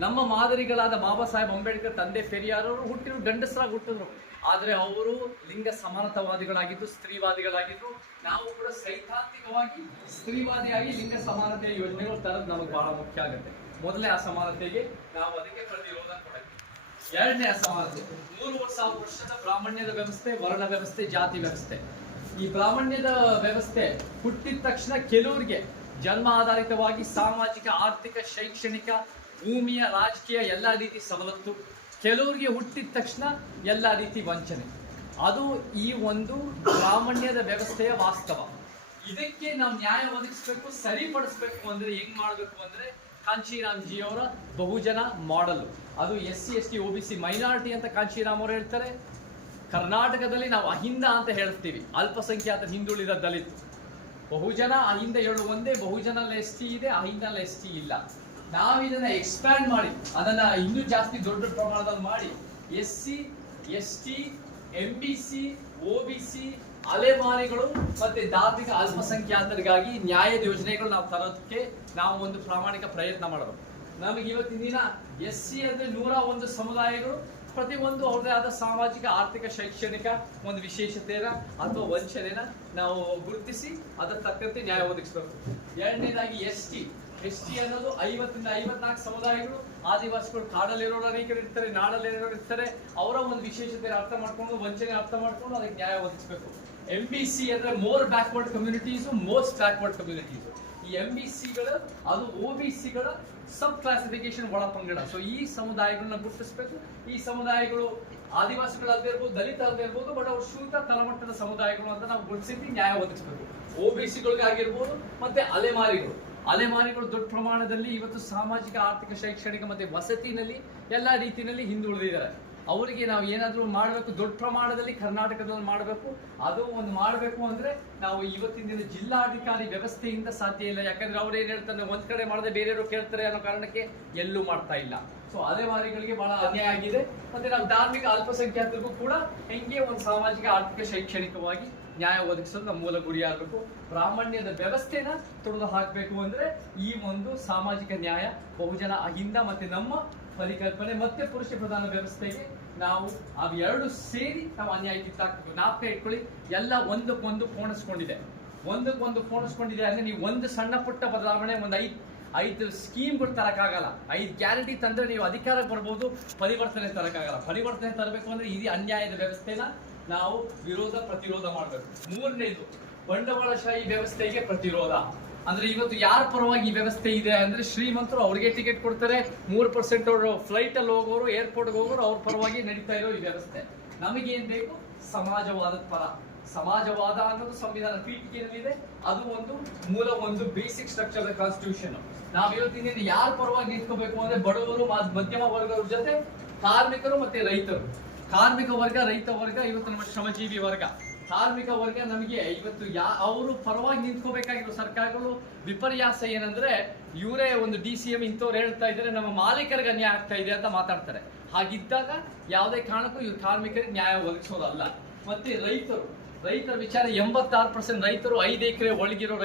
ನಮ್ಮ ಮಾದರಿಗಳಾದ ಬಾಬಾ ಸಾಹೇಬ್ ಅಂಬೇಡ್ಕರ್, ತಂದೆ ಪೆರಿಯಾರ್ ಅವರು ಹುಟ್ಟಿದ್ರು ಗಂಡಸರಾಗಿ ಹುಟ್ಟಿದ್ರು, ಆದ್ರೆ ಅವರು ಲಿಂಗ ಸಮಾನತಾವಾದಿಗಳಾಗಿದ್ದು, ಸ್ತ್ರೀವಾದಿಗಳಾಗಿದ್ದು. ನಾವು ಕೂಡ ಸೈದ್ಧಾಂತಿಕವಾಗಿ ಸ್ತ್ರೀವಾದಿಯಾಗಿ ಲಿಂಗ ಸಮಾನತೆಯ ಯೋಜನೆಗಳು ತರದ್ ನಮಗೆ ಬಹಳ ಮುಖ್ಯ ಆಗುತ್ತೆ. ಮೊದಲನೇ ಅಸಮಾನತೆಗೆ ನಾವು ಅದಕ್ಕೆ ಪ್ರತಿರೋಧ ಕೊಡಬೇಕು. ಎರಡನೇ ಅಸಮಾನತೆ 3,000 ವರ್ಷದ ಬ್ರಾಹ್ಮಣ್ಯದ ವ್ಯವಸ್ಥೆ, ವರ್ಣ ವ್ಯವಸ್ಥೆ, ಜಾತಿ ವ್ಯವಸ್ಥೆ. ಈ ಬ್ರಾಹ್ಮಣ್ಯದ ವ್ಯವಸ್ಥೆ ಹುಟ್ಟಿದ ತಕ್ಷಣ ಕೆಲವರಿಗೆ ಜನ್ಮ ಆಧಾರಿತವಾಗಿ ಸಾಮಾಜಿಕ, ಆರ್ಥಿಕ, ಶೈಕ್ಷಣಿಕ, ಭೂಮಿಯ, ರಾಜಕೀಯ ಎಲ್ಲ ರೀತಿ ಸವಲತ್ತು, ಕೆಲವರಿಗೆ ಹುಟ್ಟಿದ ತಕ್ಷಣ ಎಲ್ಲ ರೀತಿ ವಂಚನೆ. ಅದು ಈ ಒಂದು ಬ್ರಾಹ್ಮಣ್ಯದ ವ್ಯವಸ್ಥೆಯ ವಾಸ್ತವ. ಇದಕ್ಕೆ ನಾವು ನ್ಯಾಯ ಒದಗಿಸ್ಬೇಕು, ಸರಿಪಡಿಸ್ಬೇಕು ಅಂದ್ರೆ ಹೆಂಗ್ ಮಾಡ್ಬೇಕು ಅಂದ್ರೆ ಕಾಂಶಿರಾಮ್ ಜಿ ಅವರ ಬಹುಜನ ಮಾಡೆಲ್. ಅದು SC ST OBC ಮೈನಾರಿಟಿ ಅಂತ ಕಾಂಶಿರಾಮ್ ಅವರು ಹೇಳ್ತಾರೆ. ಕರ್ನಾಟಕದಲ್ಲಿ ನಾವು ಅಹಿಂದ ಅಂತ ಹೇಳ್ತೀವಿ, ಅಲ್ಪಸಂಖ್ಯಾತ ಹಿಂದುಳಿದ ದಲಿತ. ಬಹುಜನ ಅಹಿಂದ ಹೇಳು ಒಂದೇ, ಬಹುಜನಲ್ಲಿ ಎಸ್ ಟಿ ಇದೆ, ಅಹಿಂದಲ್ಲಿ ಎಸ್ ಟಿ ಇಲ್ಲ. ನಾವು ಇದನ್ನ ಎಕ್ಸ್ಪ್ಯಾಂಡ್ ಮಾಡಿ ಅದನ್ನ ಇನ್ನೂ ಜಾಸ್ತಿ ದೊಡ್ಡ ಪ್ರಮಾಣದಲ್ಲಿ ಮಾಡಿ S C, S T, MBC, OBC, ಅಲೆಮಾರಿಗಳು ಮತ್ತೆ ಧಾರ್ಮಿಕ ಅಲ್ಪಸಂಖ್ಯಾತರಿಗಾಗಿ ನ್ಯಾಯದ ಯೋಜನೆಗಳು ನಾವು ತರೋದಕ್ಕೆ ನಾವು ಒಂದು ಪ್ರಾಮಾಣಿಕ ಪ್ರಯತ್ನ ಮಾಡಬೇಕು. ನಮಗೆ ಇವತ್ತಿನ ದಿನ SC ಅಂದ್ರೆ 101 ಸಮುದಾಯಗಳು, ಪ್ರತಿಯೊಂದು ಅವ್ರದೇ ಆದ ಸಾಮಾಜಿಕ, ಆರ್ಥಿಕ, ಶೈಕ್ಷಣಿಕ ಒಂದು ವಿಶೇಷತೆನ ಅಥವಾ ವಂಚನೆನ ನಾವು ಗುರುತಿಸಿ ಅದರ ತಕ್ಕಂತೆ ನ್ಯಾಯ ಒದಗಿಸಬೇಕು. ಎರಡನೇದಾಗಿ ಎಸ್ ಟಿ ಅನ್ನೋದು 50 ರಿಂದ 54 ಸಮುದಾಯಗಳು, ಆದಿವಾಸಿಗಳು, ಕಾಡಲ್ಲಿರೋರು ಅನೇಕರು ಇರ್ತಾರೆ, ನಾಡಲ್ಲಿರೋರು ಇರ್ತಾರೆ. ಅವರ ಒಂದು ವಿಶೇಷತೆ ಅರ್ಥ ಮಾಡ್ಕೊಂಡು, ವಂಚನೆ ಅರ್ಥ ಮಾಡ್ಕೊಂಡು ಅದಕ್ಕೆ ನ್ಯಾಯ ಒದಗಿಸಬೇಕು. MBC ಅಂದ್ರೆ more backward communities, most backward communities. ಈ MBCಗಳು ಅದು OBCಗಳ ಸಬ್ ಕ್ಲಾಸಿಫಿಕೇಶನ್ ಒಳಪಂಗಡ. ಸೊ ಈ ಸಮುದಾಯಗಳನ್ನ ಗುರುತಿಸಬೇಕು. ಈ ಸಮುದಾಯಗಳು ಆದಿವಾಸಿಗಳಲ್ಲದೆ ಇರ್ಬೋದು, ದಲಿತ ಅಲ್ಲದೆ ಇರ್ಬೋದು, ಬಟ್ ಅವ್ರು ಶೂದ್ರ ತಳಮಟ್ಟದ ಸಮುದಾಯಗಳು ಅಂತ ನಾವು ಗುರುತಿಸಿ ನ್ಯಾಯ ಒದಗಿಸಬೇಕು. OBCಗಳಿಗಾಗಿರ್ಬೋದು ಮತ್ತೆ ಅಲೆಮಾರಿಗಳು ದೊಡ್ಡ ಪ್ರಮಾಣದಲ್ಲಿ ಇವತ್ತು ಸಾಮಾಜಿಕ, ಆರ್ಥಿಕ, ಶೈಕ್ಷಣಿಕ ಮತ್ತೆ ವಸತಿನಲ್ಲಿ ಎಲ್ಲಾ ರೀತಿಯಲ್ಲಿ ಹಿಂದುಳಿದಿದ್ದಾರೆ. ಅವರಿಗೆ ನಾವು ಏನಾದರೂ ಮಾಡಬೇಕು, ದೊಡ್ಡ ಪ್ರಮಾಣದಲ್ಲಿ ಕರ್ನಾಟಕದಲ್ಲಿ ಮಾಡಬೇಕು. ಅದು ಒಂದು ಮಾಡಬೇಕು ಅಂದ್ರೆ ನಾವು ಇವತ್ತಿನ ದಿನ ಜಿಲ್ಲಾಧಿಕಾರಿ ವ್ಯವಸ್ಥೆಯಿಂದ ಸಾಧ್ಯ ಇಲ್ಲ. ಯಾಕಂದ್ರೆ ಅವ್ರು ಏನ್ ಹೇಳ್ತಾರೆ, ಒಂದ್ ಕಡೆ ಮಾಡದೆ ಬೇರೆಯವರು ಕೇಳ್ತಾರೆ ಅನ್ನೋ ಕಾರಣಕ್ಕೆ ಎಲ್ಲೂ ಮಾಡ್ತಾ ಇಲ್ಲ. ಸೊ ಅಲೆಮಾರಿಗಳಿಗೆ ಬಹಳ ಅನ್ಯಾಯ ಆಗಿದೆ. ಮತ್ತೆ ನಾವು ಧಾರ್ಮಿಕ ಅಲ್ಪಸಂಖ್ಯಾತರಿಗೂ ಕೂಡ ಹೆಂಗೆ ಒಂದು ಸಾಮಾಜಿಕ, ಆರ್ಥಿಕ, ಶೈಕ್ಷಣಿಕವಾಗಿ ನ್ಯಾಯ ಒದಗಿಸೋದು ನಮ್ಮ ಮೂಲ ಗುರಿಯಾಗಬೇಕು. ಬ್ರಾಹ್ಮಣ್ಯದ ವ್ಯವಸ್ಥೆನ ತೊಡೆದು ಹಾಕಬೇಕು ಅಂದ್ರೆ ಈ ಒಂದು ಸಾಮಾಜಿಕ ನ್ಯಾಯ, ಬಹುಜನ ಅಹಿಂದ ಮತ್ತೆ ನಮ್ಮ ಪರಿಕಲ್ಪನೆ ಮತ್ತೆ ಪುರುಷ ಪ್ರಧಾನ ವ್ಯವಸ್ಥೆಗೆ ನಾವು ಅವೆರಡು ಸೇರಿ ನಾವು ಅನ್ಯಾಯ ಕಿತ್ತಾಕ್ಬೇಕು. ನಾಲ್ಕು ಇಟ್ಕೊಳ್ಳಿ, ಎಲ್ಲ ಒಂದಕ್ಕೊಂದು ಪೋಣಿಸ್ಕೊಂಡಿದೆ ಅಂದ್ರೆ ನೀವು ಒಂದು ಸಣ್ಣ ಪುಟ್ಟ ಬದಲಾವಣೆ, ಒಂದು ಐದು ಸ್ಕೀಮ್ಗಳು ತರಕ್ಕಾಗಲ್ಲ. 5 ಗ್ಯಾರಂಟಿ ತಂದ್ರೆ ನೀವು ಅಧಿಕಾರಕ್ಕೆ ಬರ್ಬೋದು, ಪರಿವರ್ತನೆ ತರಕ್ಕಾಗಲ್ಲ. ಪರಿವರ್ತನೆ ತರಬೇಕು ಅಂದ್ರೆ ಈ ಅನ್ಯಾಯದ ವ್ಯವಸ್ಥೆನ ನಾವು ಪ್ರತಿರೋಧ ಮಾಡಬೇಕು. ಮೂರನೇದು ಬಂಡವಾಳಶಾಹಿ ವ್ಯವಸ್ಥೆಗೆ ಪ್ರತಿರೋಧ. ಅಂದ್ರೆ ಇವತ್ತು ಯಾರ ಪರವಾಗಿ ಈ ವ್ಯವಸ್ಥೆ ಇದೆ ಅಂದ್ರೆ ಶ್ರೀಮಂತರು ಅವ್ರಿಗೆ ಟಿಕೆಟ್ ಕೊಡ್ತಾರೆ, 3% ಅವರು ಫ್ಲೈಟ್ ಅಲ್ಲಿ ಹೋಗೋರು, ಏರ್ಪೋರ್ಟ್ ಹೋಗೋರು, ಅವ್ರ ಪರವಾಗಿ ನಡೀತಾ ಇರೋ ಈ ವ್ಯವಸ್ಥೆ. ನಮಗೇನ್ ಬೇಕು? ಸಮಾಜವಾದದ ಪರ. ಸಮಾಜವಾದ ಅನ್ನೋದು ಸಂವಿಧಾನ ಪೀಠಿಕೆಯಲ್ಲಿದೆ. ಅದು ಒಂದು ಬೇಸಿಕ್ ಸ್ಟ್ರಕ್ಚರ್ ಆಫ್ ಕಾನ್ಸ್ಟಿಟ್ಯೂಷನ್. ನಾವು ಇವತ್ತಿನ ಯಾರ ಪರವಾಗಿ ನಿಂತ್ಕೋಬೇಕು ಅಂದ್ರೆ ಬಡವರು, ಮಧ್ಯಮ ವರ್ಗದ ಜೊತೆ ಕಾರ್ಮಿಕರು ಮತ್ತೆ ರೈತರು. ಕಾರ್ಮಿಕ ವರ್ಗ, ರೈತ ವರ್ಗ ಇವತ್ತು ನಮ್ಮ ಶ್ರಮಜೀವಿ ವರ್ಗ. ಕಾರ್ಮಿಕ ವರ್ಗ ನಮಗೆ ಇವತ್ತು ಅವರು ಪರವಾಗಿ ನಿಂತ್ಕೋಬೇಕಾಗಿರೋ ಸರ್ಕಾರಗಳು ವಿಪರ್ಯಾಸ ಏನಂದ್ರೆ ಇವರೇ ಒಂದು DCM ಇಂಥವ್ರು ಹೇಳ್ತಾ ಇದ್ದಾರೆ ನಮ್ಮ ಮಾಲೀಕರಿಗೆ ಅನ್ಯಾಯ ಆಗ್ತಾ ಇದೆ ಅಂತ ಮಾತಾಡ್ತಾರೆ. ಹಾಗಿದ್ದಾಗ ಯಾವುದೇ ಕಾರಣಕ್ಕೂ ಇವ್ರು ಕಾರ್ಮಿಕರಿಗೆ ನ್ಯಾಯ ಒದಗಿಸೋದಲ್ಲ. ಮತ್ತೆ ರೈತರ ವಿಚಾರ 86% ರೈತರು 5 ಎಕರೆ ಒಳಗಿರೋ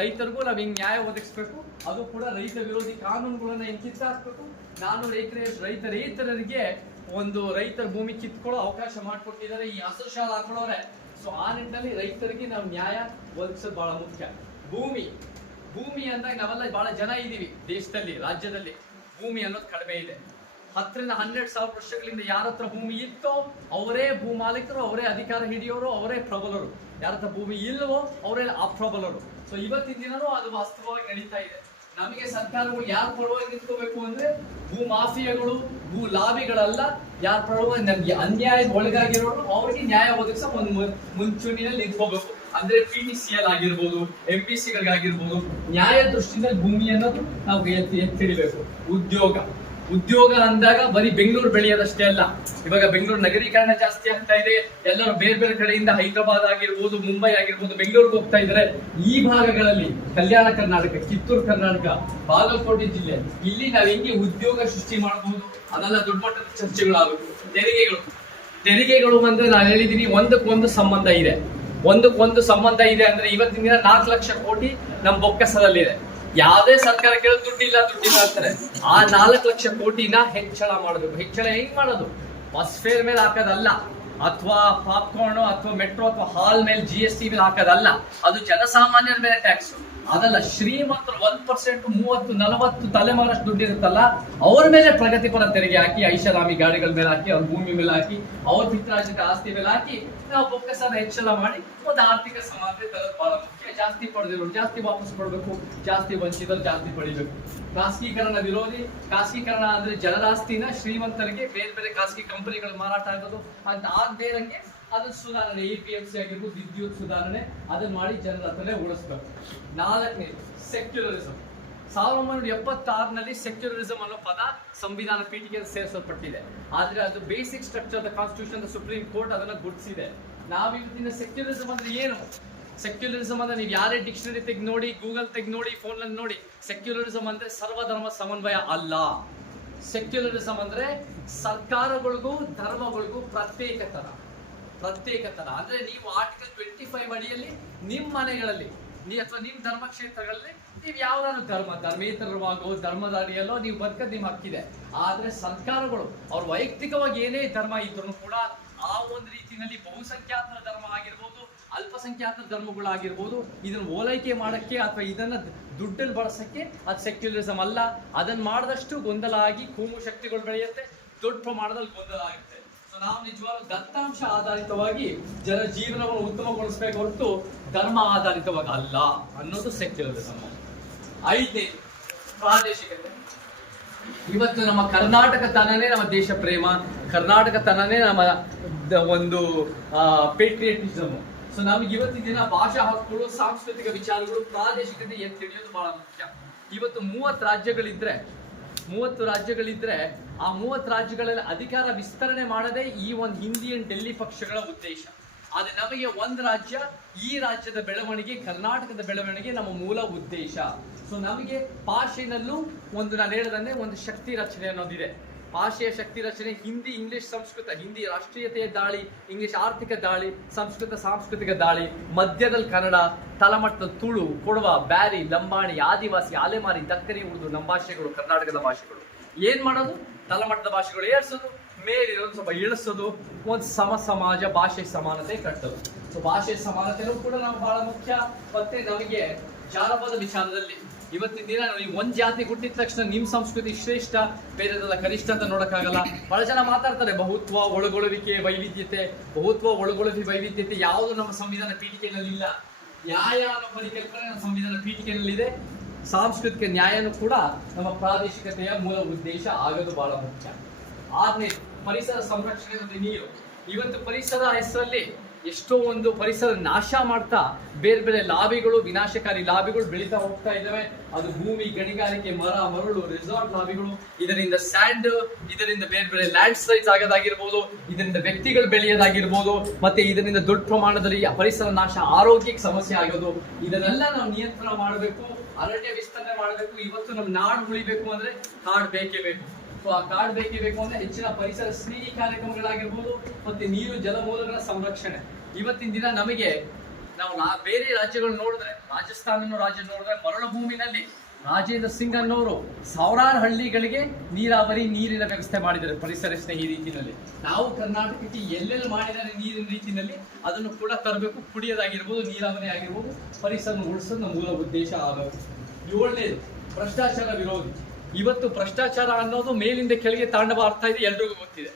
ರೈತರಿಗೂ ನಾವು ಹಿಂಗ್ ನ್ಯಾಯ ಒದಗಿಸ್ಬೇಕು. ಅದು ಕೂಡ ರೈತ ವಿರೋಧಿ ಕಾನೂನುಗಳನ್ನ ಹಿಂಗ್ ಕಿತ್ತಾಕ್ಬೇಕು. 400 ಎಕರೆ ರೈತರಿಗೆ ಒಂದು ರೈತರ ಭೂಮಿ ಕಿತ್ಕೊಳ್ಳೋ ಅವಕಾಶ ಮಾಡಿಕೊಟ್ಟಿದ್ದಾರೆ ಈ ಹಸಿರು ಶಾಲೆ ಹಾಕೊಳ್ಳೋರೆ. ಸೊ ಆ ನಿಟ್ಟಿನಲ್ಲಿ ರೈತರಿಗೆ ನಾವು ನ್ಯಾಯ ಒದಗಿಸೋದು ಬಹಳ ಮುಖ್ಯ. ಭೂಮಿ ಅಂದಾಗ ನಾವೆಲ್ಲ ಬಹಳ ಜನ ಇದೀವಿ ದೇಶದಲ್ಲಿ, ರಾಜ್ಯದಲ್ಲಿ ಭೂಮಿ ಅನ್ನೋದು ಕಡಿಮೆ ಇದೆ. 10 ರಿಂದ 12 ಸಾವಿರ ವರ್ಷಗಳಿಂದ ಯಾರ ಹತ್ರ ಭೂಮಿ ಇತ್ತೋ ಅವರೇ ಭೂ ಮಾಲೀಕರು, ಅವರೇ ಅಧಿಕಾರ ಹಿಡಿಯೋರು, ಅವರೇ ಪ್ರಬಲರು. ಯಾರ ಹತ್ರ ಭೂಮಿ ಇಲ್ಲವೋ ಅವರೇ ಅಪ್ರಬಲರು. ಸೊ ಇವತ್ತಿನ ದಿನನೂ ಅದು ವಾಸ್ತವವಾಗಿ ನಡೀತಾ ಇದೆ. ನಮಗೆ ಸರ್ಕಾರಗಳು ಯಾರ ಪರವಾಗಿ ನಿಂತ್ಕೋಬೇಕು ಅಂದ್ರೆ ಭೂ ಮಾಫಿಯಾಗಳು, ಭೂ ಲಾಬಿಗಳಲ್ಲ. ಯಾರ ಪರವಾಗಿ ನಮ್ಗೆ ಅನ್ಯಾಯದ ಒಳಗಾಗಿರೋರು ಅವ್ರಿಗೆ ನ್ಯಾಯ ಒದಗಿಸ ಒಂದು ಮುಂಚೂಣಿನಲ್ಲಿ ನಿಂತ್ಕೋಬೇಕು. ಅಂದ್ರೆ PTCL ಆಗಿರ್ಬೋದು, MPCಗಳಿಗಾಗಿರ್ಬೋದು, ನ್ಯಾಯ ದೃಷ್ಟಿಯಿಂದ ಭೂಮಿ ಅನ್ನೋದು ನಾವು ಎತ್ತಿಡಿಬೇಕು. ಉದ್ಯೋಗ ಅಂದಾಗ ಬರೀ ಬೆಂಗಳೂರು ಬೆಳೆಯೋದಷ್ಟೇ ಅಲ್ಲ. ಇವಾಗ ಬೆಂಗಳೂರು ನಗರೀಕರಣ ಜಾಸ್ತಿ ಆಗ್ತಾ ಇದೆ. ಎಲ್ಲರೂ ಬೇರೆ ಕಡೆಯಿಂದ ಹೈದರಾಬಾದ್ ಆಗಿರ್ಬೋದು, ಮುಂಬೈ ಆಗಿರ್ಬೋದು, ಬೆಂಗಳೂರಿಗೆ ಹೋಗ್ತಾ ಇದ್ದಾರೆ. ಈ ಭಾಗಗಳಲ್ಲಿ ಕಲ್ಯಾಣ ಕರ್ನಾಟಕ, ಕಿತ್ತೂರು ಕರ್ನಾಟಕ, ಬಾಗಲಕೋಟೆ ಜಿಲ್ಲೆ, ಇಲ್ಲಿ ನಾವು ಹೆಂಗೆ ಉದ್ಯೋಗ ಸೃಷ್ಟಿ ಮಾಡಬಹುದು ಅದೆಲ್ಲ ದೊಡ್ಡ ಮಟ್ಟದ ಚರ್ಚೆಗಳಾಗಬೇಕು. ತೆರಿಗೆಗಳು ಅಂದ್ರೆ ನಾನು ಹೇಳಿದೀನಿ, ಒಂದಕ್ಕೊಂದು ಸಂಬಂಧ ಇದೆ ಅಂದ್ರೆ ಇವತ್ತಿನ ದಿನ 4 ಲಕ್ಷ ಕೋಟಿ ನಮ್ಮ ಬೊಕ್ಕಸದಲ್ಲಿದೆ. ಯಾವುದೇ ಸರ್ಕಾರ ಕೇಳೋದು ದುಡ್ಡಿಲ್ಲ ಅಂತಾರೆ. ಆ 4 ಲಕ್ಷ ಕೋಟಿನ ಹೆಚ್ಚಳ ಮಾಡಬೇಕು. ಹೆಚ್ಚಳ ಹೆಂಗ್ ಮಾಡೋದು? ಬಸ್ ಫೇರ್ ಮೇಲೆ ಹಾಕೋದಲ್ಲ, ಅಥವಾ ಪಾಪ್ಕಾರ್ನ್ ಅಥವಾ ಮೆಟ್ರೋ ಅಥವಾ ಹಾಲ್ ಮೇಲೆ GST ಮೇಲೆ ಹಾಕೋದಲ್ಲ. ಅದು ಜನಸಾಮಾನ್ಯರ ಮೇಲೆ ಟ್ಯಾಕ್ಸ್ ಅದಲ್ಲ. ಶ್ರೀಮಂತರು 1%, 30, 40 ತಲೆಮಾರಷ್ಟು ದುಡ್ಡು ಇರುತ್ತಲ್ಲ ಅವ್ರ ಮೇಲೆ ಪ್ರಗತಿಪರ ತೆರಿಗೆ ಹಾಕಿ, ಐಷಾರಾಮಿ ಗಾಡಿಗಳ ಮೇಲೆ ಹಾಕಿ, ಅವ್ರ ಭೂಮಿ ಮೇಲೆ ಹಾಕಿ, ಅವ್ರ ಪಿತ್ರಾರ್ಜಿತ ಆಸ್ತಿ ಮೇಲೆ ಹಾಕಿ ನಾವು ಬೊಕ್ಕಸನ ಹೆಚ್ಚಳ ಮಾಡಿ ಒಂದು ಆರ್ಥಿಕ ಸಮಾನತೆ ತರೋದು ಬಹಳ ಮುಖ್ಯ. ಜಾಸ್ತಿ ಪಡೆದಿರೋರು ಜಾಸ್ತಿ ವಾಪಸ್ ಕೊಡಬೇಕು, ಜಾಸ್ತಿ ವಂಚಿತರು ಜಾಸ್ತಿ ಪಡಿಬೇಕು. ಖಾಸಗೀಕರಣ ವಿರೋಧಿ. ಖಾಸಗೀಕರಣ ಅಂದ್ರೆ ಜನರ ಆಸ್ತಿನ ಶ್ರೀಮಂತರಿಗೆ ಬೇರೆ ಖಾಸಗಿ ಕಂಪನಿಗಳು ಮಾರಾಟ ಆಗೋದು ಅಂತ ಆಗದೇರಂಗೆ ಅದನ್ನ ಸುಧಾರಣೆ, APMC ಆಗಿರ್ಬೋದು, ವಿದ್ಯುತ್ ಸುಧಾರಣೆ ಅದನ್ನ ಮಾಡಿ ಜನರ ಹತ್ರನೇ ಉಳಿಸ್ಬೇಕು. 4ನೇದು ಸೆಕ್ಯುಲರಿಸಂ. 1976ರಲ್ಲಿ ಸೆಕ್ಯುಲರಿಸಂ ಅನ್ನೋ ಪದ ಸಂವಿಧಾನ ಪೀಠಿಕೆಯಲ್ಲಿ ಸೇರಿಸಲ್ಪಟ್ಟಿದೆ. ಆದ್ರೆ ಅದು basic structure the constitution, supreme court ಅದನ್ನ ಗುರುತಿಸಿದೆ. ನಾವಿವತ್ತಿನ ಸೆಕ್ಯುಲರಿಸಂ ಅಂದ್ರೆ ಏನು? ಸೆಕ್ಯುಲರಿಸಮ್ ಅಂದ್ರೆ ನೀವು ಯಾರೇ ಡಿಕ್ಷನರಿ ತೆಗೆದು ನೋಡಿ, ಗೂಗಲ್ ತೆಗೆದು ನೋಡಿ, ಫೋನ್ನಲ್ಲಿ ನೋಡಿ, ಸೆಕ್ಯುಲರಿಸಮ್ ಅಂದ್ರೆ ಸರ್ವಧರ್ಮ ಸಮನ್ವಯ ಅಲ್ಲ. ಸೆಕ್ಯುಲರಿಸಮ್ ಅಂದ್ರೆ ಸರ್ಕಾರಗಳಿಗೂ ಧರ್ಮಗಳಿಗೂ ಪ್ರತ್ಯೇಕತನ ಅಂದ್ರೆ ನೀವು ಆರ್ಟಿಕಲ್ 25 ಅಡಿಯಲ್ಲಿ ನಿಮ್ಮ ಮನೆಗಳಲ್ಲಿ ಅಥವಾ ನಿಮ್ಮ ಧರ್ಮಕ್ಷೇತ್ರಗಳಲ್ಲಿ ನೀವು ಯಾವ್ದಾದ್ರು ಧರ್ಮೇತರವಾಗೋ ಧರ್ಮದ ಅಡಿಯಲ್ಲೋ ನೀವು ಬದುಕೋದು ನಿಮ್ಮ ಹಕ್ಕಿದೆ. ಆದ್ರೆ ಸರ್ಕಾರಗಳು ಅವ್ರ ವೈಯಕ್ತಿಕವಾಗಿ ಏನೇ ಧರ್ಮ ಇದ್ರೂ ಕೂಡ ಆ ಒಂದು ರೀತಿಯಲ್ಲಿ ಬಹುಸಂಖ್ಯಾತರ ಧರ್ಮ ಆಗಿರ್ಬೋದು, ಅಲ್ಪಸಂಖ್ಯಾತರ ಧರ್ಮಗಳಾಗಿರ್ಬೋದು, ಇದನ್ನ ಓಲೈಕೆ ಮಾಡಕ್ಕೆ ಅಥವಾ ಇದನ್ನ ದುಡ್ಡಲ್ಲಿ ಬಳಸಕ್ಕೆ ಅದು ಸೆಕ್ಯುಲರಿಸಮ್ ಅಲ್ಲ. ಅದನ್ನ ಮಾಡಿದಷ್ಟು ಗೊಂದಲ ಆಗಿ ಕೋಮು ಶಕ್ತಿಗಳು ಬೆಳೆಯುತ್ತೆ, ದೊಡ್ಡ ಪ್ರಮಾಣದಲ್ಲಿ ಗೊಂದಲ ಆಗುತ್ತೆ. ಸೊ ನಾವು ನಿಜವಾಗ್ಲೂ ದತ್ತಾಂಶ ಆಧಾರಿತವಾಗಿ ಜನ ಜೀವನವನ್ನು ಉತ್ತಮಗೊಳಿಸಬೇಕು ಹೊರತು ಧರ್ಮ ಆಧಾರಿತವಾಗಿ ಅಲ್ಲ ಅನ್ನೋದು ಸೆಕ್ಯುಲರಿಸಮ್. 5ನೇ ಪ್ರಾದೇಶಿಕತೆ. ಇವತ್ತು ನಮ್ಮ ಕರ್ನಾಟಕ ತನನೇ ನಮ್ಮ ದೇಶ ಪ್ರೇಮ, ಕರ್ನಾಟಕ ತನನೇ ನಮ್ಮ ಒಂದು ಪೇಟ್ರಿಯಟಿಸಮ್. ಸೊ ನಮ್ಗೆ ಇವತ್ತಿನ ದಿನ ಭಾಷಾ ಹಕ್ಕುಗಳು, ಸಾಂಸ್ಕೃತಿಕ ವಿಚಾರಗಳು, ಪ್ರಾದೇಶಿಕತೆ ಎತ್ತಿ ಹಿಡಿಯೋದು ಬಹಳ ಮುಖ್ಯ. ಇವತ್ತು 30 ರಾಜ್ಯಗಳಿದ್ರೆ ಆ 30 ರಾಜ್ಯಗಳಲ್ಲಿ ಅಧಿಕಾರ ವಿಸ್ತರಣೆ ಮಾಡದೆ ಈ ಒಂದು ಇಂಡಿಯನ್ ಡೆಲ್ಲಿ ಪಕ್ಷಗಳ ಉದ್ದೇಶ. ಆದ್ರೆ ನಮಗೆ ಒಂದು ರಾಜ್ಯ, ಈ ರಾಜ್ಯದ ಬೆಳವಣಿಗೆ, ಕರ್ನಾಟಕದ ಬೆಳವಣಿಗೆ ನಮ್ಮ ಮೂಲ ಉದ್ದೇಶ. ಸೊ ನಮಗೆ ಭಾಷೆನಲ್ಲೂ ನಾನು ಹೇಳದಂತೆ ಒಂದು ಶಕ್ತಿ ರಚನೆ ಅನ್ನೋದಿದೆ. ಭಾಷೆಯ ಶಕ್ತಿ ರಚನೆ ಹಿಂದಿ, ಇಂಗ್ಲಿಷ್, ಸಂಸ್ಕೃತ. ಹಿಂದಿ ರಾಷ್ಟ್ರೀಯತೆಯ ದಾಳಿ, ಇಂಗ್ಲಿಷ್ ಆರ್ಥಿಕ ದಾಳಿ, ಸಂಸ್ಕೃತ ಸಾಂಸ್ಕೃತಿಕ ದಾಳಿ, ಮಧ್ಯದಲ್ಲಿ ಕನ್ನಡ, ತಳಮಟ್ಟದ ತುಳು, ಕೊಡವ, ಬ್ಯಾರಿ, ಲಂಬಾಣಿ, ಆದಿವಾಸಿ, ಅಲೆಮಾರಿ, ದಕ್ಕನಿ, ಉರ್ದು ನಮ್ಮ ಭಾಷೆಗಳು, ಕರ್ನಾಟಕದ ಭಾಷೆಗಳು. ಏನ್ ಮಾಡೋದು? ತಳಮಟ್ಟದ ಭಾಷೆಗಳು ಏರ್ಸೋದು, ಮೇಲಿರೋದು ಸ್ವಲ್ಪ ಇಳಿಸೋದು, ಒಂದು ಸಮಾಜ, ಭಾಷೆ ಸಮಾನತೆ ಕಟ್ಟೋದು. ಸೊ ಭಾಷೆ ಸಮಾನತೆಯೂ ಕೂಡ ನಾವು ಬಹಳ ಮುಖ್ಯ. ಮತ್ತೆ ನಮಗೆ ಜಾನಪದ ವಿಚಾರದಲ್ಲಿ ಇವತ್ತಿನ ದಿನ ನೀವು ಒಂದ್ ಜಾತಿ ಹುಟ್ಟಿದ ತಕ್ಷಣ ನಿಮ್ ಸಂಸ್ಕೃತಿ ಶ್ರೇಷ್ಠ, ಬೇರೆದೆಲ್ಲ ಕನಿಷ್ಠ ಅಂತ ನೋಡಕ್ಕಾಗಲ್ಲ. ಬಹಳ ಜನ ಮಾತಾಡ್ತಾರೆ ಬಹುತ್ವ, ಒಳಗೊಳ್ಳುವಿಕೆ, ವೈವಿಧ್ಯತೆ. ಬಹುತ್ವ, ಒಳಗೊಳ್ಳುವಿಕೆ, ವೈವಿಧ್ಯತೆ ಯಾವುದು ನಮ್ಮ ಸಂವಿಧಾನ ಪೀಠಿಕೆಯಲ್ಲಿ ಇಲ್ಲ. ನ್ಯಾಯ ಅನ್ನೋ ಪರಿಕಲ್ಪನೆ ನಮ್ಮ ಸಂವಿಧಾನ ಪೀಠಿಕೆಯಲ್ಲಿದೆ. ಸಾಂಸ್ಕೃತಿಕ ನ್ಯಾಯನೂ ಕೂಡ ನಮ್ಮ ಪ್ರಾದೇಶಿಕತೆಯ ಮೂಲ ಉದ್ದೇಶ ಆಗೋದು ಬಹಳ ಮುಖ್ಯ. 6ನೇ ಪರಿಸರ ಸಂರಕ್ಷಣೆ ಮತ್ತು ನೀರು. ಇವತ್ತು ಪರಿಸರ ಹೆಸರಲ್ಲಿ ಎಷ್ಟೋ ಒಂದು ಪರಿಸರ ನಾಶ ಮಾಡ್ತಾ ಬೇರೆ ಬೇರೆ ಲಾಬಿಗಳು, ವಿನಾಶಕಾರಿ ಲಾಬಿಗಳು ಬೆಳೀತಾ ಹೋಗ್ತಾ ಇದ್ದಾವೆ. ಅದು ಭೂಮಿ ಗಣಿಗಾರಿಕೆ, ಮರಳು, ರೆಸಾರ್ಟ್ ಲಾಬಿಗಳು. ಇದರಿಂದ ಸ್ಯಾಂಡ್, ಇದರಿಂದ ಬೇರೆ ಬೇರೆ ಲ್ಯಾಂಡ್ ಸ್ಲೈಡ್ಸ್ ಆಗೋದಾಗಿರ್ಬೋದು, ಇದರಿಂದ ವ್ಯಕ್ತಿಗಳು ಬೆಳೆಯೋದಾಗಿರ್ಬೋದು, ಮತ್ತೆ ಇದರಿಂದ ದೊಡ್ಡ ಪ್ರಮಾಣದಲ್ಲಿ ಪರಿಸರ ನಾಶ, ಆರೋಗ್ಯಕ್ಕೆ ಸಮಸ್ಯೆ ಆಗೋದು. ಇದನ್ನೆಲ್ಲ ನಾವು ನಿಯಂತ್ರಣ ಮಾಡಬೇಕು, ಅರಣ್ಯ ವಿಸ್ತರಣೆ ಮಾಡಬೇಕು. ಇವತ್ತು ನಮ್ಮ ನಾಡು ಉಳಿಬೇಕು ಅಂದ್ರೆ ಕಾಡು ಬೇಕೇ ಬೇಕು. ಸೊ ಆ ಕಾಡು ಬೇಕೇ ಬೇಕು ಅಂದ್ರೆ ಹೆಚ್ಚಿನ ಪರಿಸರ ಸ್ನೇಹಿ ಕಾರ್ಯಕ್ರಮಗಳಾಗಿರ್ಬೋದು, ಮತ್ತೆ ನೀರು ಜಲಮೂಲಗಳ ಸಂರಕ್ಷಣೆ. ಇವತ್ತಿನ ದಿನ ನಮಗೆ ನಾವು ಬೇರೆ ರಾಜ್ಯಗಳು ನೋಡಿದ್ರೆ, ರಾಜಸ್ಥಾನ ರಾಜ್ಯ ನೋಡಿದ್ರೆ, ಮರಳು ಭೂಮಿನಲ್ಲಿ ರಾಜೇಂದ್ರ ಸಿಂಗ್ ಅನ್ನೋರು ಸಾವಿರಾರು ಹಳ್ಳಿಗಳಿಗೆ ನೀರಿನ ವ್ಯವಸ್ಥೆ ಮಾಡಿದ್ದಾರೆ ಪರಿಸರ ಸ್ನೇಹಿ ರೀತಿಯಲ್ಲಿ. ನಾವು ಕರ್ನಾಟಕಕ್ಕೆ ಎಲ್ಲೆಲ್ಲಿ ಮಾಡಿದ್ದಾರೆ ನೀರಿನ ರೀತಿಯಲ್ಲಿ ಅದನ್ನು ಕೂಡ ತರಬೇಕು. ಕುಡಿಯೋದಾಗಿರ್ಬೋದು, ನೀರಾವರಿ ಆಗಿರ್ಬೋದು, ಪರಿಸರ ಉಳಿಸೋದು ನಮ್ಮ ಮೂಲ ಉದ್ದೇಶ ಆಗಬೇಕು. 7ನೇದು ಭ್ರಷ್ಟಾಚಾರ ವಿರೋಧಿ. ಇವತ್ತು ಭ್ರಷ್ಟಾಚಾರ ಅನ್ನೋದು ಮೇಲಿಂದ ಕೆಳಗೆ ತಾಂಡವ ಆಗ್ತಾ ಇದೆ, ಎಲ್ರಿಗೂ ಗೊತ್ತಿದೆ.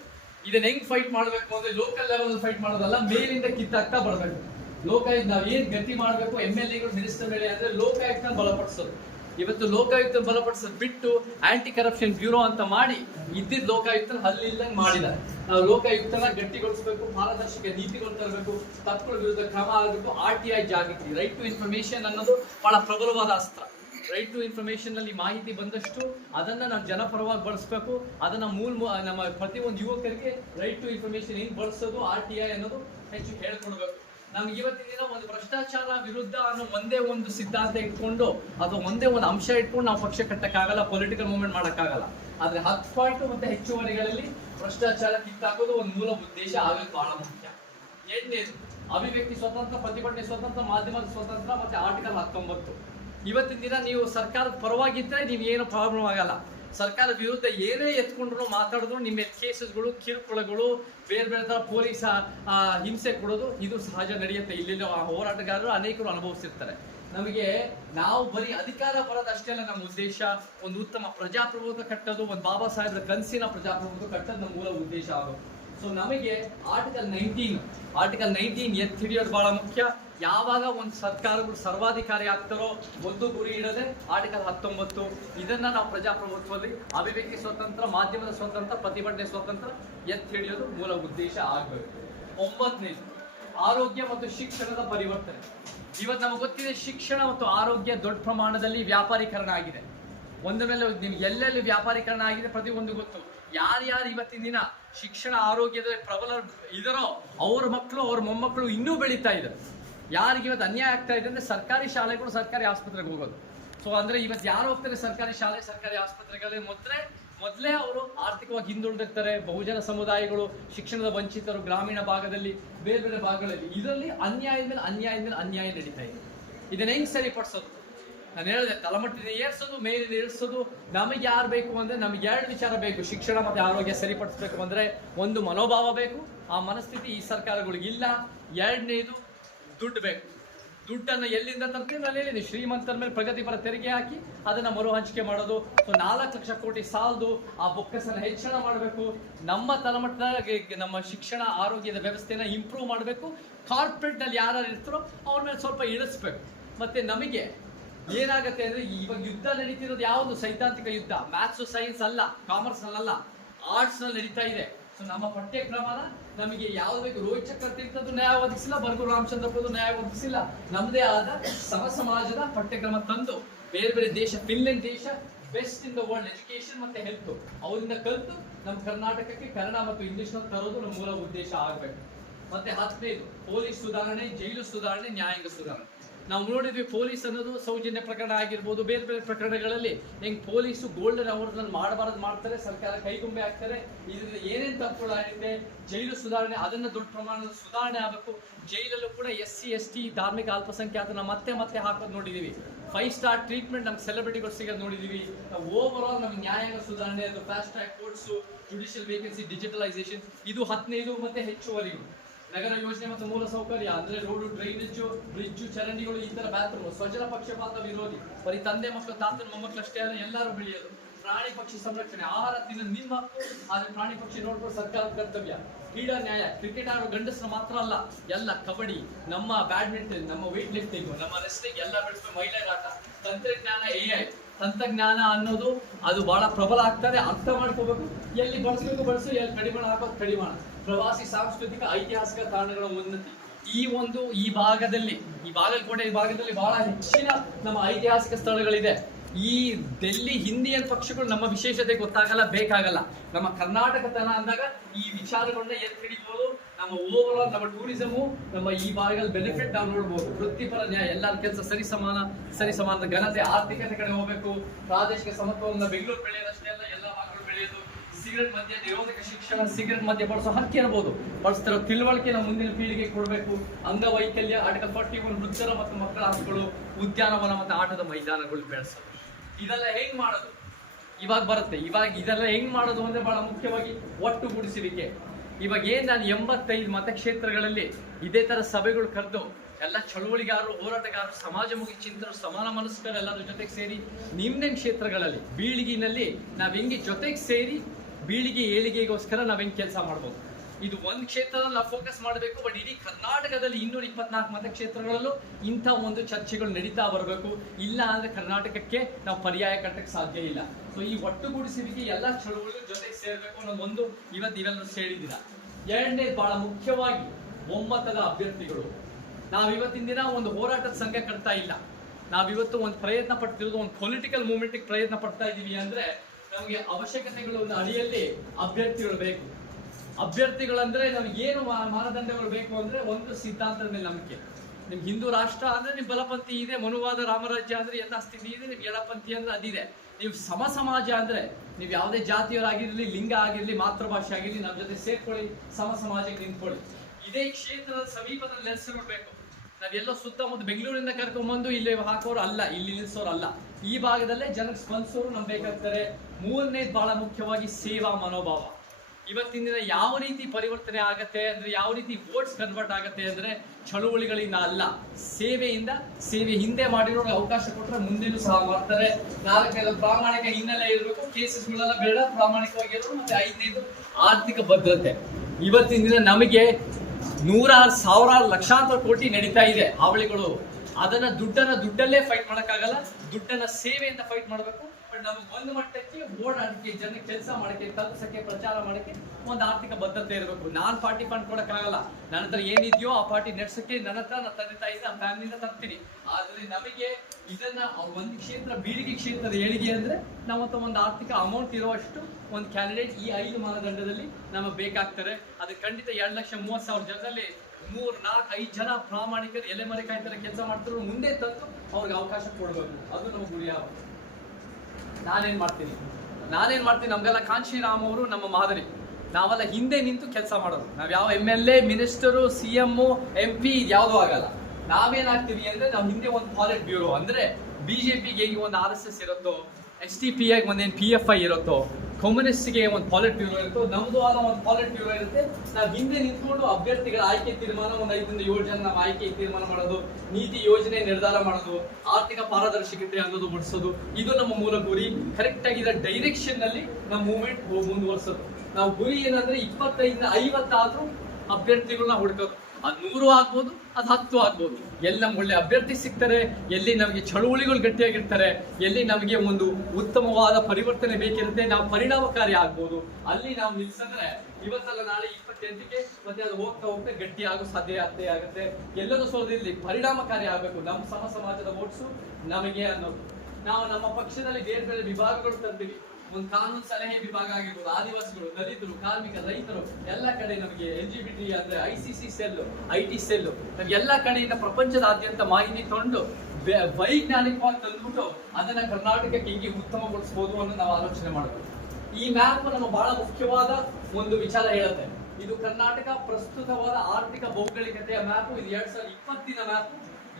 ಇದನ್ನ ಹೆಂಗ್ ಫೈಟ್ ಮಾಡಬೇಕು ಅಂದ್ರೆ ಲೋಕಲ್ ಲೆವೆಲ್ ಫೈಟ್ ಮಾಡೋದಲ್ಲ, ಮೇಲಿಂದ ಕಿತ್ತಾಗ್ತಾ ಬರಬೇಕು. ಲೋಕಾಯುಕ್ತ ನಾವು ಏನ್ ಗತಿ ಮಾಡಬೇಕು, MLAಗಳು, ಮಿನಿಸ್ಟರ್ ಮೇಲೆ ಅಂದ್ರೆ ಲೋಕಾಯುಕ್ತ ಬಲಪಡಿಸೋದು. ಇವತ್ತು ಲೋಕಾಯುಕ್ತ ಬಲಪಡಿಸೋದು ಬಿಟ್ಟು ಆಂಟಿ ಕರಪ್ಷನ್ ಬ್ಯೂರೋ ಅಂತ ಮಾಡಿ ಇದ್ದಿದ್ದ ಲೋಕಾಯುಕ್ತ ಹಲ್ಲಿಲ್ಲಂಗ್ ಮಾಡಿದ್ದಾರೆ. ನಾವು ಲೋಕಾಯುಕ್ತನ ಗಟ್ಟಿಗೊಳಿಸಬೇಕು, ಪಾರದರ್ಶಕ ನೀತಿಗಳು ತರಬೇಕು, ತಪ್ಪುಗಳ ವಿರುದ್ಧ ಕ್ರಮ ಆಗಬೇಕು. RTI ಜಾಗೃತಿ, ರೈಟ್ ಟು ಇನ್ಫಾರ್ಮೇಶನ್ ಅನ್ನೋದು ಬಹಳ ಪ್ರಬಲವಾದ ಅಸ್ತ್ರ. ರೈಟ್ ಟು ಇನ್ಫಾರ್ಮೇಶನ್ ನಲ್ಲಿ ಮಾಹಿತಿ ಬಂದಷ್ಟು ಅದನ್ನ ನಾವು ಜನಪರವಾಗಿ ಬಳಸಬೇಕು. ಅದನ್ನ ನಮ್ಮ ಪ್ರತಿಯೊಂದು ಯುವಕರಿಗೆ ರೈಟ್ ಟು ಇನ್ಫಾರ್ಮೇಶನ್ ಹೆಂಗ್ ಬಳಸೋದು, RTI ಅನ್ನೋದು ಹೆಚ್ಚು ಹೇಳ್ಕೊಡ್ಬೇಕು. ನಮ್ಗೆ ಇವತ್ತಿನ ದಿನ ಒಂದು ಭ್ರಷ್ಟಾಚಾರ ವಿರುದ್ಧ ಅನ್ನೋ ಒಂದೇ ಒಂದು ಸಿದ್ಧಾಂತ ಇಟ್ಕೊಂಡು ಅಥವಾ ಒಂದೇ ಒಂದು ಅಂಶ ಇಟ್ಕೊಂಡು ನಾವು ಪಕ್ಷ ಕಟ್ಟಕ್ಕಾಗಲ್ಲ, ಪೊಲಿಟಿಕಲ್ ಮೂವ್ಮೆಂಟ್ ಮಾಡಕ್ಕಾಗಲ್ಲ. ಆದ್ರೆ 10 ಪಾಯಿಂಟ್ ಮತ್ತೆ ಹೆಚ್ಚುವರಿಗಳಲ್ಲಿ ಭ್ರಷ್ಟಾಚಾರ ಕಿತ್ತಾಕೋದು ಒಂದು ಮೂಲ ಉದ್ದೇಶ ಆಗೋದು ಬಹಳ ಮುಖ್ಯ. 8ನೇದು ಅಭಿವ್ಯಕ್ತಿ ಸ್ವಾತಂತ್ರ್ಯ, ಪ್ರತಿಭಟನೆ ಸ್ವಾತಂತ್ರ್ಯ, ಮಾಧ್ಯಮದ ಸ್ವಾತಂತ್ರ್ಯ, ಮತ್ತೆ ಆರ್ಟಿಕಲ್ 19. ಇವತ್ತಿನ ದಿನ ನೀವು ಸರ್ಕಾರದ ಪರವಾಗಿದ್ರೆ ನೀವು ಏನು ಪ್ರಾಬ್ಲಮ್ ಆಗಲ್ಲ. ಸರ್ಕಾರದ ವಿರುದ್ಧ ಏನೇ ಎತ್ಕೊಂಡ್ರು ಮಾತಾಡಿದ್ರು ನಿಮ್ಮ ಕೇಸಸ್ಗಳು, ಕಿರುಕುಳಗಳು, ಬೇರೆ ಬೇರೆ ತರ ಪೊಲೀಸ್ ಹಿಂಸೆ ಕೊಡೋದು ಇದು ಸಹಜ ನಡೆಯುತ್ತೆ. ಇಲ್ಲಿ ಹೋರಾಟಗಾರರು ಅನೇಕರು ಅನುಭವಿಸಿರ್ತಾರೆ. ನಮಗೆ ನಾವು ಬರೀ ಅಧಿಕಾರ ಬರೋದು ಅಷ್ಟೇ ಅಲ್ಲ ನಮ್ಮ ಉದ್ದೇಶ. ಒಂದು ಉತ್ತಮ ಪ್ರಜಾಪ್ರಭುತ್ವ ಕಟ್ಟೋದು, ಒಂದು ಬಾಬಾ ಸಾಹೇಬ್ರ ಕನಸಿನ ಪ್ರಜಾಪ್ರಭುತ್ವ ಕಟ್ಟೋದು ನಮ್ಮ ಮೂಲ ಉದ್ದೇಶ ಆಗೋದು. ಸೊ ನಮಗೆ ಆರ್ಟಿಕಲ್ 19 ಎತ್ತಿ ಹಿಡಿಯೋದು ಬಹಳ ಮುಖ್ಯ. ಯಾವಾಗ ಒಂದು ಸರ್ಕಾರಗಳು ಸರ್ವಾಧಿಕಾರಿ ಆಗ್ತಾರೋ ಒಂದು ಗುರಿ ಇಡದೆ ಆರ್ಟಿಕಲ್ 19 ಇದನ್ನ ನಾವು ಪ್ರಜಾಪ್ರಭುತ್ವದಲ್ಲಿ ಅಭಿವ್ಯಕ್ತಿ ಸ್ವಾತಂತ್ರ್ಯ, ಮಾಧ್ಯಮದ ಸ್ವಾತಂತ್ರ್ಯ, ಪ್ರತಿಭಟನೆ ಸ್ವಾತಂತ್ರ್ಯ ಎತ್ತಿ ಹಿಡಿಯೋದು ಮೂಲ ಉದ್ದೇಶ ಆಗಬೇಕು. 9ನೇದು ಆರೋಗ್ಯ ಮತ್ತು ಶಿಕ್ಷಣದ ಪರಿವರ್ತನೆ. ಇವತ್ತು ನಮಗೆ ಗೊತ್ತಿದೆ ಶಿಕ್ಷಣ ಮತ್ತು ಆರೋಗ್ಯ ದೊಡ್ಡ ಪ್ರಮಾಣದಲ್ಲಿ ವ್ಯಾಪಾರೀಕರಣ ಆಗಿದೆ. ಒಂದ ಮೇಲೆ ನಿಮ್ಗೆ ಎಲ್ಲೆಲ್ಲಿ ವ್ಯಾಪಾರೀಕರಣ ಆಗಿದೆ ಪ್ರತಿಯೊಂದು ಗೊತ್ತು. ಯಾರ್ಯಾರು ಇವತ್ತಿನ ದಿನ ಶಿಕ್ಷಣ ಆರೋಗ್ಯದ ಪ್ರಬಲ ಇದರೋ ಅವ್ರ ಮಕ್ಕಳು, ಅವ್ರ ಮೊಮ್ಮಕ್ಕಳು ಇನ್ನೂ ಬೆಳೀತಾ ಇದ್ದಾರೆ. ಯಾರಿಗೆ ಇವತ್ತು ಅನ್ಯಾಯ ಆಗ್ತಾ ಇದೆ ಅಂದರೆ ಸರ್ಕಾರಿ ಶಾಲೆಗಳು ಸರ್ಕಾರಿ ಆಸ್ಪತ್ರೆಗೆ ಹೋಗೋದು. ಸೊ ಅಂದರೆ ಇವತ್ತು ಯಾರು ಹೋಗ್ತಾರೆ ಸರ್ಕಾರಿ ಶಾಲೆ ಸರ್ಕಾರಿ ಆಸ್ಪತ್ರೆಗಳಲ್ಲಿ ಮೊದಲೇ ಅವರು ಆರ್ಥಿಕವಾಗಿ ಹಿಂದುಳಿದಿರ್ತಾರೆ. ಬಹುಜನ ಸಮುದಾಯಗಳು, ಶಿಕ್ಷಣದ ವಂಚಿತರು, ಗ್ರಾಮೀಣ ಭಾಗದಲ್ಲಿ, ಬೇರೆ ಬೇರೆ ಭಾಗಗಳಲ್ಲಿ ಇದರಲ್ಲಿ ಅನ್ಯಾಯ ನಡೀತಾ ಇದೆ. ಇದನ್ನ ಹೆಂಗ್ ಸರಿಪಡಿಸೋದು? ನಾನು ಹೇಳಿದೆ, ತಳಮಟ್ಟದಿಂದ ಏರ್ಸೋದು, ಮೇಲಿಂದ ಏರ್ಸೋದು. ನಮಗೆ ಯಾರು ಬೇಕು ಅಂದ್ರೆ ನಮ್ಗೆ 2 ವಿಚಾರ ಬೇಕು. ಶಿಕ್ಷಣ ಮತ್ತೆ ಆರೋಗ್ಯ ಸರಿಪಡಿಸ್ಬೇಕು ಅಂದ್ರೆ ಒಂದು ಮನೋಭಾವ ಬೇಕು. ಆ ಮನಸ್ಥಿತಿ ಈ ಸರ್ಕಾರಗಳಿಗೆ ಇಲ್ಲ. 2ನೇದು ದುಡ್ಡು ಬೇಕು. ದುಡ್ಡನ್ನು ಎಲ್ಲಿಂದ ತರ್ತೀವಿ? ನಾನು ಹೇಳಿದ್ದೀನಿ, ಶ್ರೀಮಂತರ ಮೇಲೆ ಪ್ರಗತಿಪರ ತೆರಿಗೆ ಹಾಕಿ ಅದನ್ನ ಮರು ಹಂಚಿಕೆ ಮಾಡೋದು. ಸೊ 4 ಲಕ್ಷ ಕೋಟಿ ಸಾಲದು. ಆ ಬೊಕ್ಕಸನ ಹೆಚ್ಚಳ ಮಾಡಬೇಕು. ನಮ್ಮ ತಳಮಟ್ಟದ ನಮ್ಮ ಶಿಕ್ಷಣ ಆರೋಗ್ಯದ ವ್ಯವಸ್ಥೆನ ಇಂಪ್ರೂವ್ ಮಾಡಬೇಕು. ಕಾರ್ಪೊರೇಟ್ ನಲ್ಲಿ ಯಾರು ಇರ್ತಾರೋ ಅವ್ರ ಮೇಲೆ ಸ್ವಲ್ಪ ಇಳಿಸ್ಬೇಕು. ಮತ್ತೆ ನಮಗೆ ಏನಾಗುತ್ತೆ ಅಂದ್ರೆ ಇವಾಗ ಯುದ್ಧ ನಡೀತಿರೋದು ಯಾವುದು? ಸೈದ್ಧಾಂತಿಕ ಯುದ್ಧ. ಮ್ಯಾಥ್ಸ್ ಸೈನ್ಸ್ ಅಲ್ಲ, ಕಾಮರ್ಸ್ ಅಲ್ಲ, ಆರ್ಟ್ಸ್ ನಲ್ಲಿ ನಡೀತಾ ಇದೆ. ಸೊ ನಮ್ಮ ಪಠ್ಯಕ್ರಮನ ನಮಗೆ ಯಾವ್ದು ಬೇಕು? ರೋಹಿತ್ ಚಕ್ರತೀರ್ಥದ್ದು ನ್ಯಾಯ ಒದಗಿಸಿಲ್ಲ, ಬರಗೂರು ರಾಮಚಂದ್ರಪ್ಪದು ನ್ಯಾಯ ಒದಗಿಸಿಲ್ಲ. ನಮ್ಮದೇ ಆದ ಸಮಾಜದ ಪಠ್ಯಕ್ರಮ ತಂದು ಬೇರೆ ಬೇರೆ ದೇಶ, ಫಿನ್ಲೆಂಡ್ ದೇಶ best in the world education ಮತ್ತೆ ಹೆಲ್ತ್, ಅವರಿಂದ ಕಲಿತು ನಮ್ಮ ಕರ್ನಾಟಕಕ್ಕೆ ಕನ್ನಡ ಮತ್ತು ಇಂಗ್ಲಿಷ್ ನ ತರೋದು ನಮ್ಮ ಮೂಲ ಉದ್ದೇಶ ಆಗಬೇಕು. ಮತ್ತೆ 10ನೇದು ಪೊಲೀಸ್ ಸುಧಾರಣೆ, ಜೈಲು ಸುಧಾರಣೆ, ನ್ಯಾಯಾಂಗ ಸುಧಾರಣೆ. ನಾವು ನೋಡಿದ್ವಿ, ಪೊಲೀಸ್ ಅನ್ನೋದು ಸೌಜನ್ಯ ಪ್ರಕರಣ ಆಗಿರ್ಬೋದು, ಬೇರೆ ಬೇರೆ ಪ್ರಕರಣಗಳಲ್ಲಿ ಹೆಂಗ್ ಪೊಲೀಸು ಗೋಲ್ಡನ್ ಅವರ್ನಲ್ಲಿ ಮಾಡಬಾರದು ಮಾಡ್ತಾರೆ, ಸರ್ಕಾರ ಕೈಗೊಂಬೆ ಹಾಕ್ತಾರೆ. ಇದರಿಂದ ಏನೇನು ತಪ್ಪುಗಳಾಗುತ್ತೆ? ಜೈಲು ಸುಧಾರಣೆ, ಅದನ್ನ ದೊಡ್ಡ ಪ್ರಮಾಣದ ಸುಧಾರಣೆ ಆಗಬೇಕು. ಜೈಲಲ್ಲೂ ಕೂಡ SC ST ಧಾರ್ಮಿಕ ಅಲ್ಪಸಂಖ್ಯಾತನ ಮತ್ತೆ ಹಾಕೋದು ನೋಡಿದೀವಿ. 5 ಸ್ಟಾರ್ ಟ್ರೀಟ್ಮೆಂಟ್ ನಮ್ಗೆ ಸೆಲೆಬ್ರಿಟಿಗಳು ಸಿಗೋದು ನೋಡಿದೀವಿ. ಓವರ್ ಆಲ್ ನಮ್ಗೆ ನ್ಯಾಯಾಂಗ ಸುಧಾರಣೆ, ಅದು fast track courts, judicial vacancy, digitalisation, ಇದು 10ನೇದು. ಮತ್ತೆ ಹೆಚ್ಚುವರಿಗಳು, ನಗರ ಯೋಜನೆ ಮತ್ತು ಮೂಲ ಸೌಕರ್ಯ ಅಂದ್ರೆ ರೋಡು, ಡ್ರೈನೇಜು, ಬ್ರಿಡ್ಜು, ಚರಂಡಿಗಳು, ಈ ತರ ಬಾತ್ರೂಮ್, ಸ್ವಜನ ಪಕ್ಷಪಾತ ವಿರೋಧಿ. ಬರೀ ತಂದೆ ಮಕ್ಕಳು, ತಾತನ ಮೊಮ್ಮಕ್ಕಳಷ್ಟೇ ಅಲ್ಲ, ಎಲ್ಲರೂ ಬೆಳೆಯೋದು. ಪ್ರಾಣಿ ಪಕ್ಷಿ ಸಂರಕ್ಷಣೆ, ಆಹಾರ ತಿನ್ನೋದು ನಿಮ್ಮ ಹಕ್ಕು, ಆದ್ರೆ ಪ್ರಾಣಿ ಪಕ್ಷಿ ನೋಡ್ಕೊಂಡು ಸರ್ಕಾರದ ಕರ್ತವ್ಯ. ಕ್ರೀಡಾ ನ್ಯಾಯ, ಕ್ರಿಕೆಟ್ ಆಡೋ ಗಂಡಸರು ಮಾತ್ರ ಅಲ್ಲ, ಎಲ್ಲ ಕಬಡ್ಡಿ, ನಮ್ಮ ಬ್ಯಾಡ್ಮಿಂಟನ್, ನಮ್ಮ ವೇಟ್ ಲಿಫ್ಟಿಂಗ್, ನಮ್ಮ ರೆಸ್ಲಿಂಗ್ ಎಲ್ಲ ಬೆಳೆಸ್ಬೇಕು. ಮಹಿಳೆಯರಾಟ, ತಂತ್ರಜ್ಞಾನ, AI, ತಂತ್ರಜ್ಞಾನ ಅನ್ನೋದು ಅದು ಬಹಳ ಪ್ರಬಲ ಆಗ್ತದೆ. ಅರ್ಥ ಮಾಡ್ಕೋಬೇಕು, ಎಲ್ಲಿ ಬಳಸಬೇಕು ಬಳಸು, ಎಲ್ಲಿ ಕಡಿವಾಣ ಹಾಕೋದು ಕಡಿವಾಣ. ಪ್ರವಾಸಿ, ಸಾಂಸ್ಕೃತಿಕ, ಐತಿಹಾಸಿಕ ತಾಣಗಳ ಉನ್ನತಿ. ಈ ಭಾಗದಲ್ಲಿ, ಈ ಬಾಗಲಕೋಟೆ ಭಾಗದಲ್ಲಿ ಬಹಳ ಹೆಚ್ಚಿನ ನಮ್ಮ ಐತಿಹಾಸಿಕ ಸ್ಥಳಗಳಿದೆ. ಈ ಡೆಲ್ಲಿ ಹಿಂದಿಯನ್ ಪಕ್ಷಗಳು ನಮ್ಮ ವಿಶೇಷತೆ ಗೊತ್ತಾಗಲ್ಲ, ಬೇಕಾಗಲ್ಲ. ನಮ್ಮ ಕರ್ನಾಟಕತನ ಅಂದಾಗ ಈ ವಿಚಾರಗಳನ್ನ ಎಲ್ಲಿ ಹಿಡಿಬಹುದು. ನಮ್ಮ ಓವರ್ ಆಲ್ ನಮ್ಮ ಟೂರಿಸಮು, ನಮ್ಮ ಈ ಭಾಗದಲ್ಲಿ ಬೆನಿಫಿಟ್ ನಾವು ನೋಡ್ಬೋದು. ವೃತ್ತಿಪರ ನ್ಯಾಯ, ಎಲ್ಲರ ಕೆಲಸ ಸರಿಸಮಾನದ ಘನತೆ, ಆರ್ಥಿಕತೆ ಕಡೆ ಹೋಗ್ಬೇಕು. ಪ್ರಾದೇಶಿಕ ಸಮತ್ವವನ್ನು ಬೆಂಗಳೂರು ಬೆಳೆಯೋದಷ್ಟೇ ಅಲ್ಲ, ಎಲ್ಲ ಭಾಗಗಳು ಬೆಳೆಯೋದು. ಸಿಗರೆಟ್ ಮದ್ಯ ನಿರೋಧಕ ಶಿಕ್ಷಣ, ಸಿಗರೆಟ್ ಮದ್ಯ ಬಳಸೋ ಹಕ್ಕಿ ಇರಬಹುದು, ಬಳಸ್ತಿರೋ ತಿಳುವಳಿಕೆ ನಾವು ಮುಂದಿನ ಪೀಳಿಗೆ ಕೊಡಬೇಕು. ಅಂಗವೈಕಲ್ಯ, ಆರ್ಟಿಕಲ್ 41 ವೃದ್ಧರ ಮತ್ತು ಮಕ್ಕಳ ಹಕ್ಕುಗಳು, ಉದ್ಯಾನವನ ಮತ್ತು ಆಟದ ಮೈದಾನಗಳು ಬೆಳೆಸೋದು. ಇದೆಲ್ಲ ಹೆಂಗ್ ಮಾಡೋದು? ಇವಾಗ ಬರುತ್ತೆ. ಇದೆಲ್ಲ ಹೆಂಗ್ ಮಾಡೋದು ಅಂದ್ರೆ ಬಹಳ ಮುಖ್ಯವಾಗಿ ಒಟ್ಟುಗೂಡಿಸುವಿಕೆ. ಇವಾಗ ನಾನು 85 ಮತಕ್ಷೇತ್ರಗಳಲ್ಲಿ ಇದೇ ತರ ಸಭೆಗಳು ಕರೆದು ಎಲ್ಲ ಚಳುವಳಿಗಾರರು, ಹೋರಾಟಗಾರರು, ಸಮಾಜಮುಖಿ ಚಿಂತಕರು, ಸಮಾನ ಮನಸ್ಕರು ಎಲ್ಲರ ಜೊತೆಗೆ ಸೇರಿ ನಿಮ್ಮ ಕ್ಷೇತ್ರಗಳಲ್ಲಿ ಬೀಳಿಗಿನಲ್ಲಿ ನಾವ್ ಹೆಂಗೆ ಜೊತೆಗೆ ಸೇರಿ ಬೀಳಿಗೆ ಏಳಿಗೆಗೋಸ್ಕರ ನಾವ್ ಹೆಂಗ್ ಕೆಲಸ ಮಾಡ್ಬೋದು. ಇದು ಒಂದು ಕ್ಷೇತ್ರದಲ್ಲಿ ನಾವು ಫೋಕಸ್ ಮಾಡಬೇಕು. ಬಟ್ ಇಡೀ ಕರ್ನಾಟಕದಲ್ಲಿ 224 ಮತಕ್ಷೇತ್ರಗಳಲ್ಲೂ ಇಂಥ ಒಂದು ಚರ್ಚೆಗಳು ನಡೀತಾ ಬರಬೇಕು. ಇಲ್ಲ ಅಂದ್ರೆ ಕರ್ನಾಟಕಕ್ಕೆ ನಾವು ಪರ್ಯಾಯ ಕಟ್ಟಕ್ಕೆ ಸಾಧ್ಯ ಇಲ್ಲ. ಸೊ ಈ ಒಟ್ಟುಗೂಡಿಸುವಿಕೆ ಎಲ್ಲ ಚಳುವಳಿಗಳ ಜೊತೆಗೆ ಸೇರ್ಬೇಕು ಅನ್ನೋದು ಒಂದು ಇವತ್ತು ಇವೆಲ್ಲರೂ ಸೇರಿದ್ದೀರಾ. 2ನೇದು ಬಹಳ ಮುಖ್ಯವಾಗಿ ಒಮ್ಮತದ ಅಭ್ಯರ್ಥಿಗಳು. ನಾವಿವತ್ತಿನ ದಿನ ಒಂದು ಹೋರಾಟದ ಸಂಘ ಕಟ್ತಾ ಇಲ್ಲ. ನಾವಿವತ್ತು ಒಂದು ಪ್ರಯತ್ನ ಪಡ್ತಿರೋದು, ಒಂದು ಪೊಲಿಟಿಕಲ್ ಮೂವ್ಮೆಂಟ್ಗೆ ಪ್ರಯತ್ನ ಪಡ್ತಾ ಇದೀವಿ ಅಂದ್ರೆ ನಮಗೆ ಅವಶ್ಯಕತೆಗಳು ಅಡಿಯಲ್ಲಿ ಅಭ್ಯರ್ಥಿಗಳು ಬೇಕು. ಅಭ್ಯರ್ಥಿಗಳಂದ್ರೆ ನಮ್ಗೆ ಏನು ಮಾನದಂಡಗಳು ಬೇಕು ಅಂದ್ರೆ, ಒಂದು ಸಿದ್ಧಾಂತದ ಮೇಲೆ ನಂಬಿಕೆ. ನಿಮ್ಗೆ ಹಿಂದೂ ರಾಷ್ಟ್ರ ಅಂದ್ರೆ ನಿಮ್ ಬಲಪಂಥಿ ಇದೆ, ಮನುವಾದ ರಾಮರಾಜ್ಯ ಅಂದ್ರೆ ಯಥಾಸ್ಥಿತಿ ಇದೆ, ನಿಮ್ಗೆ ಎಡಪಂಥಿ ಅಂದ್ರೆ ಅದಿದೆ. ನೀವು ಸಮಾಜ ಅಂದ್ರೆ ನೀವು ಯಾವುದೇ ಜಾತಿಯವರಾಗಿರ್ಲಿ, ಲಿಂಗ ಆಗಿರ್ಲಿ, ಮಾತೃಭಾಷೆ ಆಗಿರ್ಲಿ, ನಮ್ಮ ಜೊತೆ ಸೇರ್ಕೊಳ್ಳಿ, ಸಮಾಜಕ್ಕೆ ನಿಂತ್ಕೊಳ್ಳಿ. ಇದೇ ಕ್ಷೇತ್ರದ ಸಮೀಪದಲ್ಲಿ ನೆಲೆಸಿರ್ಬೇಕು. ನಾವೆಲ್ಲೋ ಸುತ್ತಮುತ್ತ ಬೆಂಗಳೂರಿಂದ ಕರ್ಕೊಂಡ್ಬಂದು ಇಲ್ಲಿ ಹಾಕೋರು ಅಲ್ಲ, ಇಲ್ಲಿ ನಿಲ್ಸೋರು ಅಲ್ಲ. ಈ ಭಾಗದಲ್ಲೇ ಜನಕ್ಕೆ ಸ್ಪಂದಿಸೋರು ನಮ್ಗೆ ಬೇಕಾಗ್ತಾರೆ. 3ನೇದು ಬಹಳ ಮುಖ್ಯವಾಗಿ ಸೇವಾ ಮನೋಭಾವ. ಇವತ್ತಿನ ದಿನ ಯಾವ ರೀತಿ ಪರಿವರ್ತನೆ ಆಗತ್ತೆ ಅಂದ್ರೆ, ಯಾವ ರೀತಿ ವೋಟ್ಸ್ ಕನ್ವರ್ಟ್ ಆಗತ್ತೆ ಅಂದ್ರೆ ಚಳುವಳಿಗಳಿಂದ ಅಲ್ಲ, ಸೇವೆ ಹಿಂದೆ ಮಾಡಿರೋರು ಅವಕಾಶ ಕೊಟ್ಟರೆ ಮುಂದೆನೂ ಸಹ ಮಾಡ್ತಾರೆ. 4ನೇದು ಪ್ರಾಮಾಣಿಕ ಹಿನ್ನೆಲೆ ಇರಬೇಕು, ಕೇಸಸ್ಗಳೆಲ್ಲ ಬೇಡ, ಪ್ರಾಮಾಣಿಕವಾಗಿರೋರು. ಮತ್ತೆ 5ನೇದು ಆರ್ಥಿಕ ಭದ್ರತೆ. ಇವತ್ತಿನ ದಿನ ನಮಗೆ 100,000 ಲಕ್ಷಾಂತರ ಕೋಟಿ ನಡೀತಾ ಇದೆ ಹಾವಳಿಗಳು. ಅದನ್ನ ದುಡ್ಡಲ್ಲೇ ಫೈಟ್ ಮಾಡಕ್ಕಾಗಲ್ಲ, ದುಡ್ಡನ್ನ ಸೇವೆಯಿಂದ ಫೈಟ್ ಮಾಡಬೇಕು. ಬಟ್ ನಮಗೆ ಒಂದು ಮಟ್ಟಕ್ಕೆ ಓಡಾಡಕ್ಕೆ, ಜನಕ್ಕೆ ಕೆಲಸ ಮಾಡಕ್ಕೆ, ತಲುಪಿಸಕ್ಕೆ, ಪ್ರಚಾರ ಮಾಡಕ್ಕೆ ಒಂದು ಆರ್ಥಿಕ ಭದ್ರತೆ ಇರಬೇಕು. ನಾನ್ ಪಾರ್ಟಿ ಫಂಡ್ ಕೊಡಕ್ಕಾಗಲ್ಲ. ನನ್ನ ಹತ್ರ ಏನಿದೆಯೋ ಆ ಪಾರ್ಟಿ ನಡೆಸಕ್ಕೆ ನನ್ನ ಹತ್ರ, ನನ್ನ ತಂದೆ ತಾಯಿ, ನನ್ನ ಫ್ಯಾಮಿಲಿಯಿಂದ ತರ್ತೀನಿ. ಆದ್ರೆ ನಮಗೆ ಇದನ್ನ ಒಂದು ಕ್ಷೇತ್ರ, ಬೀಳಿಗೆ ಕ್ಷೇತ್ರದ ಏಳಿಗೆ ಅಂದ್ರೆ ನಾವಂತ ಒಂದು ಆರ್ಥಿಕ ಅಮೌಂಟ್ ಇರುವಷ್ಟು ಒಂದು ಕ್ಯಾಂಡಿಡೇಟ್ ಈ 5 ಮಾನದಂಡದಲ್ಲಿ ನಮಗೆ ಬೇಕಾಗ್ತಾರೆ. ಅದು ಖಂಡಿತ 2,30,30,000 ಜನರಲ್ಲಿ 3-4-5 ಜನ ಪ್ರಾಮಾಣಿಕರು ಎಲೆಮರೆಕಾಯಿ ತರ ಕೆಲಸ ಮಾಡ್ತಿರೋ ಮುಂದೆ ತಂದು ಅವ್ರಿಗೆ ಅವಕಾಶ ಕೊಡಬೇಕು. ಅದು ನಮ್ಮ ಗುರಿ. ನಾನೇನ್ ಮಾಡ್ತೀನಿ ನಮ್ಗೆಲ್ಲ ಕಾಂಶಿರಾಮ್ ಅವರು ನಮ್ಮ ಮಾದರಿ. ನಾವೆಲ್ಲ ಹಿಂದೆ ನಿಂತು ಕೆಲಸ ಮಾಡೋದು. ನಾವ್ ಯಾವ MLA, ಮಿನಿಸ್ಟರು, CM, MP ಯಾವ್ದು ಆಗಲ್ಲ. ನಾವೇನಾಗ್ತೀವಿ ಅಂದ್ರೆ ನಾವು ಹಿಂದೆ ಒಂದು ಪಾಲಿಟ್ ಬ್ಯೂರೋ, ಅಂದ್ರೆ BJPಗೆ ಒಂದು RSS ಇರುತ್ತೋ, STP ಒಂದೇನು PFI ಇರುತ್ತೋ, ಕಮ್ಯುನಿಸ್ಟ್ಗೆ ಒಂದು ಪಾಲಿಟ್ ಬ್ಯೂರೋ ಇರುತ್ತೋ, ನಮ್ದು ಆದ ಒಂದು ಪಾಲಿಟ್ ಬ್ಯೂರೋ ಇರುತ್ತೆ. ನಾವು ಹಿಂದೆ ನಿಂತ್ಕೊಂಡು ಅಭ್ಯರ್ಥಿಗಳ ಆಯ್ಕೆ ತೀರ್ಮಾನ ಒಂದು 5-7 ಜನ ನಾವು ಆಯ್ಕೆ ತೀರ್ಮಾನ ಮಾಡೋದು, ನೀತಿ ಯೋಜನೆ ನಿರ್ಧಾರ ಮಾಡೋದು, ಆರ್ಥಿಕ ಪಾರದರ್ಶಕತೆ ಅನ್ನೋದು ಮೂಡಿಸೋದು, ಇದು ನಮ್ಮ ಮೂಲ ಗುರಿ. ಕರೆಕ್ಟ್ ಆಗಿರೋ ಡೈರೆಕ್ಷನ್ ನಲ್ಲಿ ನಮ್ಮ ಮೂವ್ಮೆಂಟ್ ಮುಂದುವರ್ಸೋದು. ನಾವು ಗುರಿ ಏನಂದ್ರೆ 25-50 ಆದ್ರೂ ಅಭ್ಯರ್ಥಿಗಳನ್ನ ಹುಡುಕೋದು. ಅದು 100 ಆಗ್ಬೋದು, ಅದು 10 ಆಗ್ಬೋದು. ಎಲ್ಲಿ ನಮ್ಗೆ ಒಳ್ಳೆ ಅಭ್ಯರ್ಥಿ ಸಿಗ್ತಾರೆ, ಎಲ್ಲಿ ನಮಗೆ ಚಳುವಳಿಗಳು ಗಟ್ಟಿಯಾಗಿರ್ತಾರೆ, ಎಲ್ಲಿ ನಮಗೆ ಒಂದು ಉತ್ತಮವಾದ ಪರಿವರ್ತನೆ ಬೇಕಿರುತ್ತೆ, ನಾವು ಪರಿಣಾಮಕಾರಿ ಆಗ್ಬೋದು, ಅಲ್ಲಿ ನಾವು ನಿಲ್ಸಿದ್ರೆ ಇವತ್ತಲ್ಲ ನಾಳೆ 28ಕ್ಕೆ ಮತ್ತೆ ಅದು ಹೋಗ್ತಾ ಗಟ್ಟಿ ಆಗೋ ಸಾಧ್ಯ ಆಗುತ್ತೆ. ಎಲ್ಲರೂ ಸೋದರಲ್ಲಿ ಪರಿಣಾಮಕಾರಿ ಆಗಬೇಕು. ನಮ್ಮ ಸಮಾಜದ ವೋಟ್ಸು ನಮಗೆ ಅನ್ನೋದು. ನಾವು ನಮ್ಮ ಪಕ್ಷದಲ್ಲಿ ಬೇರೆ ಬೇರೆ ವಿಭಾಗಗಳು ತಂತೀವಿ. ಒಂದು ಕಾನೂನು ಸಲಹೆ ವಿಭಾಗ ಆಗಿರ್ಬೋದು, ಆದಿವಾಸಿಗಳು, ದಲಿತರು, ಕಾರ್ಮಿಕ, ರೈತರು, ಎಲ್ಲ ಕಡೆ ನಮಗೆ LGBT ಅಂದ್ರೆ ICC ಸೆಲ್, IT ಸೆಲ್, ನಮ್ಗೆ ಎಲ್ಲ ಕಡೆಯಿಂದ ಪ್ರಪಂಚದಾದ್ಯಂತ ಮಾಹಿತಿ ತೊಂಡು ವೈಜ್ಞಾನಿಕವಾಗಿ ತಂದ್ಬಿಟ್ಟು ಅದನ್ನ ಕರ್ನಾಟಕಕ್ಕೆ ಹೇಗೆ ಉತ್ತಮಗೊಳಿಸಬಹುದು ಅನ್ನೋ ನಾವು ಆಲೋಚನೆ ಮಾಡಬೇಕು. ಈ ಮ್ಯಾಪ್ ನಮ್ಮ ಬಹಳ ಮುಖ್ಯವಾದ ಒಂದು ವಿಚಾರ ಹೇಳುತ್ತೆ. ಇದು ಕರ್ನಾಟಕ ಪ್ರಸ್ತುತವಾದ ಆರ್ಥಿಕ ಭೌಗೋಳಿಕತೆಯ ಮ್ಯಾಪ್. ಇದು 2020 ಮ್ಯಾಪ್.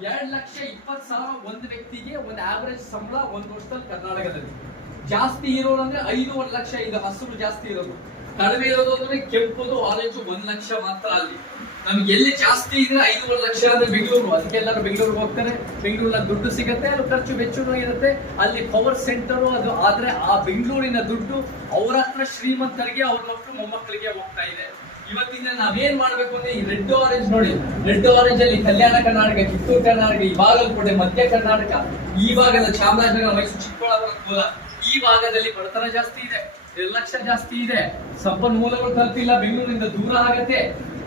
2,20,000 ಒಂದು ವ್ಯಕ್ತಿಗೆ ಒಂದು ಆವರೇಜ್ ಸಂಬಳ ಒಂದು ವರ್ಷದಲ್ಲಿ ಕರ್ನಾಟಕದಲ್ಲಿ. ಜಾಸ್ತಿ ಇರೋದು ಅಂದ್ರೆ 5.5 ಲಕ್ಷ. ಇದು ಹಸಿರು ಜಾಸ್ತಿ ಇರೋದು. ಕಡಿಮೆ ಇರೋದು ಅಂದ್ರೆ ಕೆಂಪುದು, ಆರೆಂಜು 1 ಲಕ್ಷ ಮಾತ್ರ. ಅಲ್ಲಿ ನಮ್ಗೆ ಎಲ್ಲಿ ಜಾಸ್ತಿ ಇದ್ರೆ 5.5 ಲಕ್ಷ ಅಂದ್ರೆ ಬೆಂಗಳೂರು. ಅದಕ್ಕೆ ಎಲ್ಲರೂ ಬೆಂಗಳೂರಿಗೆ ಹೋಗ್ತಾರೆ. ಬೆಂಗಳೂರಲ್ಲಿ ದುಡ್ಡು ಸಿಗುತ್ತೆ, ಅಲ್ಲಿ ಖರ್ಚು ವೆಚ್ಚನೂ ಇರುತ್ತೆ. ಅಲ್ಲಿ ಪವರ್ ಸೆಂಟರ್ ಅದು. ಆದ್ರೆ ಆ ಬೆಂಗಳೂರಿನ ದುಡ್ಡು ಅವ್ರ ಹತ್ರ ಶ್ರೀಮಂತರಿಗೆ, ಅವ್ರ ಮಕ್ಕಳು ಮೊಮ್ಮಕ್ಕಳಿಗೆ ಹೋಗ್ತಾ ಇದೆ. ಇವತ್ತಿನ ನಾವೇನ್ ಮಾಡ್ಬೇಕು ಅಂದ್ರೆ ಈ ರೆಡ್ ಆರೆಂಜ್ ನೋಡಿ. ರೆಡ್ ಆರೆಂಜ್ ಅಲ್ಲಿ ಕಲ್ಯಾಣ ಕರ್ನಾಟಕ, ಕಿತ್ತೂರು ಕರ್ನಾಟಕ, ಈ ಬಾಗಲಕೋಟೆ, ಮಧ್ಯ ಕರ್ನಾಟಕ, ಈ ಭಾಗದ ಚಾಮರಾಜನಗರ, ಮೈಸೂರು, ಚಿಕ್ಕಬಳ್ಳಾಪುರ, ಕೋಲಾರ, ಈ ಭಾಗದಲ್ಲಿ ಬಡತನ ಜಾಸ್ತಿ ಇದೆ, ನಿರ್ಲಕ್ಷ್ಯ ಜಾಸ್ತಿ ಇದೆ, ಸಂಪನ್ಮೂಲಗಳು ತಲುಪಿಲ್ಲ, ಬೆಂಗಳೂರಿಂದ ದೂರ ಆಗತ್ತೆ.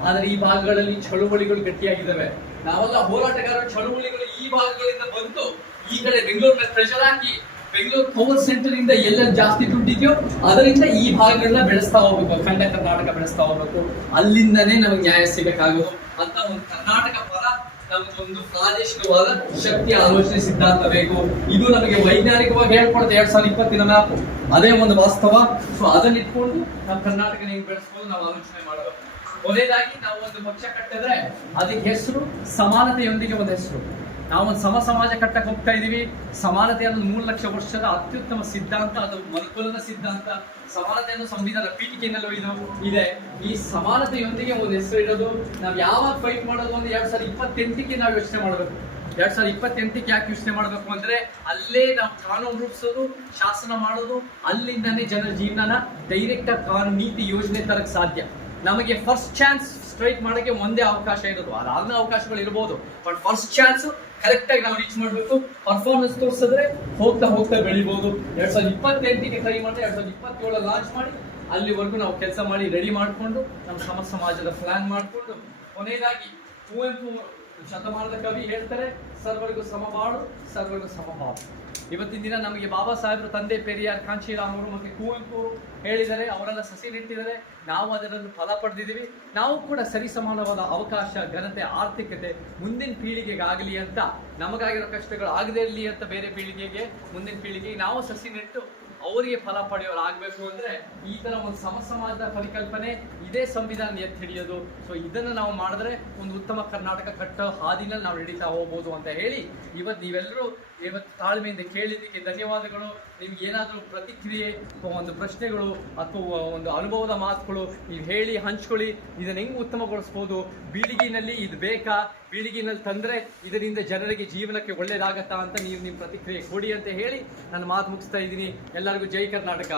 ಆದ್ರೆ ಈ ಭಾಗಗಳಲ್ಲಿ ಚಳುವಳಿಗಳು ಗಟ್ಟಿಯಾಗಿದ್ದಾವೆ. ನಾವೆಲ್ಲ ಹೋರಾಟಗಾರರ ಚಳುವಳಿಗಳು ಈ ಭಾಗಗಳಿಂದ ಬಂದು ಈ ಕಡೆ ಬೆಂಗಳೂರಿನ ಪ್ರೆಷರ್ ಹಾಕಿ ಬೆಂಗಳೂರು ಪವರ್ ಸೆಂಟರ್ ಇಂದ ಎಲ್ಲ ಜಾಸ್ತಿ ದುಡ್ಡಿದೆಯೋ ಅದರಿಂದ ಈ ಭಾಗಗಳನ್ನ ಬೆಳೆಸ್ತಾ ಹೋಗ್ಬೇಕು. ಅಖಂಡ ಕರ್ನಾಟಕ ಬೆಳೆಸ್ತಾ ಹೋಗ್ಬೇಕು. ಅಲ್ಲಿಂದನೇ ನಮಗೆ ನ್ಯಾಯ ಸಿಗಕ್ಕಾಗೋದು ಅಂತ ಒಂದು ಕರ್ನಾಟಕ ಪರ ನಮಗೊಂದು ಪ್ರಾದೇಶಿಕವಾದ ಶಕ್ತಿಯ ಆಲೋಚನೆ ಸಿದ್ಧಾಂತ ಬೇಕು. ಇದು ನಮಗೆ ವೈಜ್ಞಾನಿಕವಾಗಿ ಹೇಳ್ಕೊಡುತ್ತೆ 2020 ಮ್ಯಾಪ್. ಅದೇ ಒಂದು ವಾಸ್ತವ. ಸೊ ಅದನ್ನ ಇಟ್ಕೊಂಡು ನಮ್ಮ ಕರ್ನಾಟಕ ನೀವು ಬೆಳೆಸ್ಕೊಂಡು ನಾವು ಆಲೋಚನೆ ಮಾಡಬೇಕು. ಕೊನೆಯದಾಗಿ ನಾವು ಒಂದು ಪಕ್ಷ ಕಟ್ಟಿದ್ರೆ ಅದಕ್ಕೆ ಹೆಸರು ಸಮಾನತೆಯೊಂದಿಗೆ ಒಂದು ಹೆಸರು. ನಾವೊಂದು ಸಮಾಜ ಕಟ್ಟಕ್ಕೆ ಹೋಗ್ತಾ ಇದೀವಿ. ಸಮಾನತೆ ಅನ್ನೋದು 3 ಲಕ್ಷ ವರ್ಷದ ಅತ್ಯುತ್ತಮ ಸಿದ್ಧಾಂತ. ಅದು ಮನುಕುಲದ ಸಿದ್ಧಾಂತ. ಸಮಾನತೆ ಅನ್ನೋ ಸಂವಿಧಾನ ಪೀಠಿಕೆನಲ್ಲೂ ಇದೆ. ಈ ಸಮಾನತೆಯೊಂದಿಗೆ ಒಂದು ಹೆಸರು ಇರೋದು. ನಾವು ಯಾವಾಗ ಫೈಟ್ ಮಾಡೋದು ಅಂದ್ರೆ 2028ಕ್ಕೆ ನಾವು ಯೋಚನೆ ಮಾಡಬೇಕು. 2028ಕ್ಕೆ ಯಾಕೆ ಯೋಚನೆ ಮಾಡಬೇಕು ಅಂದ್ರೆ ಅಲ್ಲೇ ನಾವು ಕಾನೂನು ರೂಪಿಸೋದು, ಶಾಸನ ಮಾಡೋದು, ಅಲ್ಲಿಂದಾನೇ ಜನರ ಜೀವನನ ಡೈರೆಕ್ಟ್ ಆಗಿ ಕಾನೂನು ನೀತಿ ಯೋಜನೆ ತರಕ್ ಸಾಧ್ಯ. ನಮಗೆ ಫಸ್ಟ್ ಚಾನ್ಸ್ ಸ್ಟ್ರೈಕ್ ಮಾಡಕ್ಕೆ ಒಂದೇ ಅವಕಾಶ ಇರೋದು. ಅದಾದ್ಮೇಲೆ ಅವಕಾಶಗಳು ಇರಬಹುದು, ಬಟ್ ಫಸ್ಟ್ ಚಾನ್ಸ್ ಕರೆಕ್ಟ್ ಆಗಿ ನಾವು ರೀಚ್ ಮಾಡಬೇಕು. ಪರ್ಫಾರ್ಮೆನ್ಸ್ ತೋರಿಸಿದ್ರೆ ಹೋಗ್ತಾ ಬೆಳಿಬಹುದು. 2028ಕ್ಕೆ ಟ್ರೈ ಮಾಡಿ 2027 ಲಾಂಚ್ ಮಾಡಿ ಅಲ್ಲಿವರೆಗೂ ನಾವು ಕೆಲಸ ಮಾಡಿ ರೆಡಿ ಮಾಡಿಕೊಂಡು ನಮ್ಮ ಸಮಾಜದ ಪ್ಲಾನ್ ಮಾಡಿಕೊಂಡು ಕೊನೆಯದಾಗಿ ಕುವೆಂಪು ಶತಮಾನದ ಕವಿ ಹೇಳ್ತಾರೆ, ಸರ್ವರಿಗೂ ಸಮಬಾಳು, ಸರ್ವರಿಗೂ ಸಮಭಾವ. ಇವತ್ತಿನ ದಿನ ನಮಗೆ ಬಾಬಾ ಸಾಹೇಬರು, ತಂದೆ ಪೆರಿಯಾರ್, ಕಾಂಶಿರಾಮ್ ಅವರು ಮತ್ತೆ ಕುವೆಂಪು ಹೇಳಿದ್ದಾರೆ. ಅವರೆಲ್ಲ ಸಸಿ ನೆಟ್ಟಿದ್ದಾರೆ. ನಾವು ಅದರಲ್ಲಿ ಫಲ ಪಡೆದಿದ್ದೀವಿ. ನಾವು ಕೂಡ ಸರಿಸಮಾನವಾದ ಅವಕಾಶ, ಘನತೆ, ಆರ್ಥಿಕತೆ ಮುಂದಿನ ಪೀಳಿಗೆಗಾಗಲಿ ಅಂತ, ನಮಗಾಗಿರೋ ಕಷ್ಟಗಳು ಆಗದೇ ಇರಲಿ ಅಂತ ಬೇರೆ ಪೀಳಿಗೆಗೆ, ಮುಂದಿನ ಪೀಳಿಗೆಗೆ ನಾವು ಸಸಿ ನೆಟ್ಟು ಅವರಿಗೆ ಫಲ ಪಡೆಯೋರು ಆಗಬೇಕು ಅಂದ್ರೆ ಈ ತರ ಒಂದು ಸಮಾಜದ ಪರಿಕಲ್ಪನೆ, ಇದೇ ಸಂವಿಧಾನ ಎತ್ತಿ ಹಿಡಿಯೋದು. ಸೊ ಇದನ್ನು ನಾವು ಮಾಡಿದ್ರೆ ಒಂದು ಉತ್ತಮ ಕರ್ನಾಟಕ ಕಟ್ಟೋ ಹಾದಿನಲ್ಲಿ ನಾವು ನಡೀತಾ ಹೋಗ್ಬೋದು ಅಂತ ಹೇಳಿ ನೀವೆಲ್ಲರೂ ತಾಳ್ಮೆಯಿಂದ ಕೇಳಿದ್ದಕ್ಕೆ ಧನ್ಯವಾದಗಳು. ನಿಮ್ಗೆ ಏನಾದರೂ ಪ್ರತಿಕ್ರಿಯೆ, ಒಂದು ಪ್ರಶ್ನೆಗಳು ಅಥವಾ ಒಂದು ಅನುಭವದ ಮಾತುಗಳು ನೀವು ಹೇಳಿ ಹಂಚ್ಕೊಳ್ಳಿ. ಇದನ್ನ ಹೆಂಗ್ ಉತ್ತಮಗೊಳಿಸ್ಬೋದು, ಬೀಳಿಗಿನಲ್ಲಿ ಇದು ಬೇಕಾ, ಬೀಳಿಗಿನಲ್ಲಿ ತಂದ್ರೆ ಇದರಿಂದ ಜನರಿಗೆ ಜೀವನಕ್ಕೆ ಒಳ್ಳೇದಾಗತ್ತಾ ಅಂತ ನೀವು ನಿಮ್ಮ ಪ್ರತಿಕ್ರಿಯೆ ಕೊಡಿ ಅಂತ ಹೇಳಿ ನನ್ನ ಮಾತು ಮುಗಿಸ್ತಾ ಇದ್ದೀನಿ. ಎಲ್ಲರಿಗೂ ಜೈ ಕರ್ನಾಟಕ.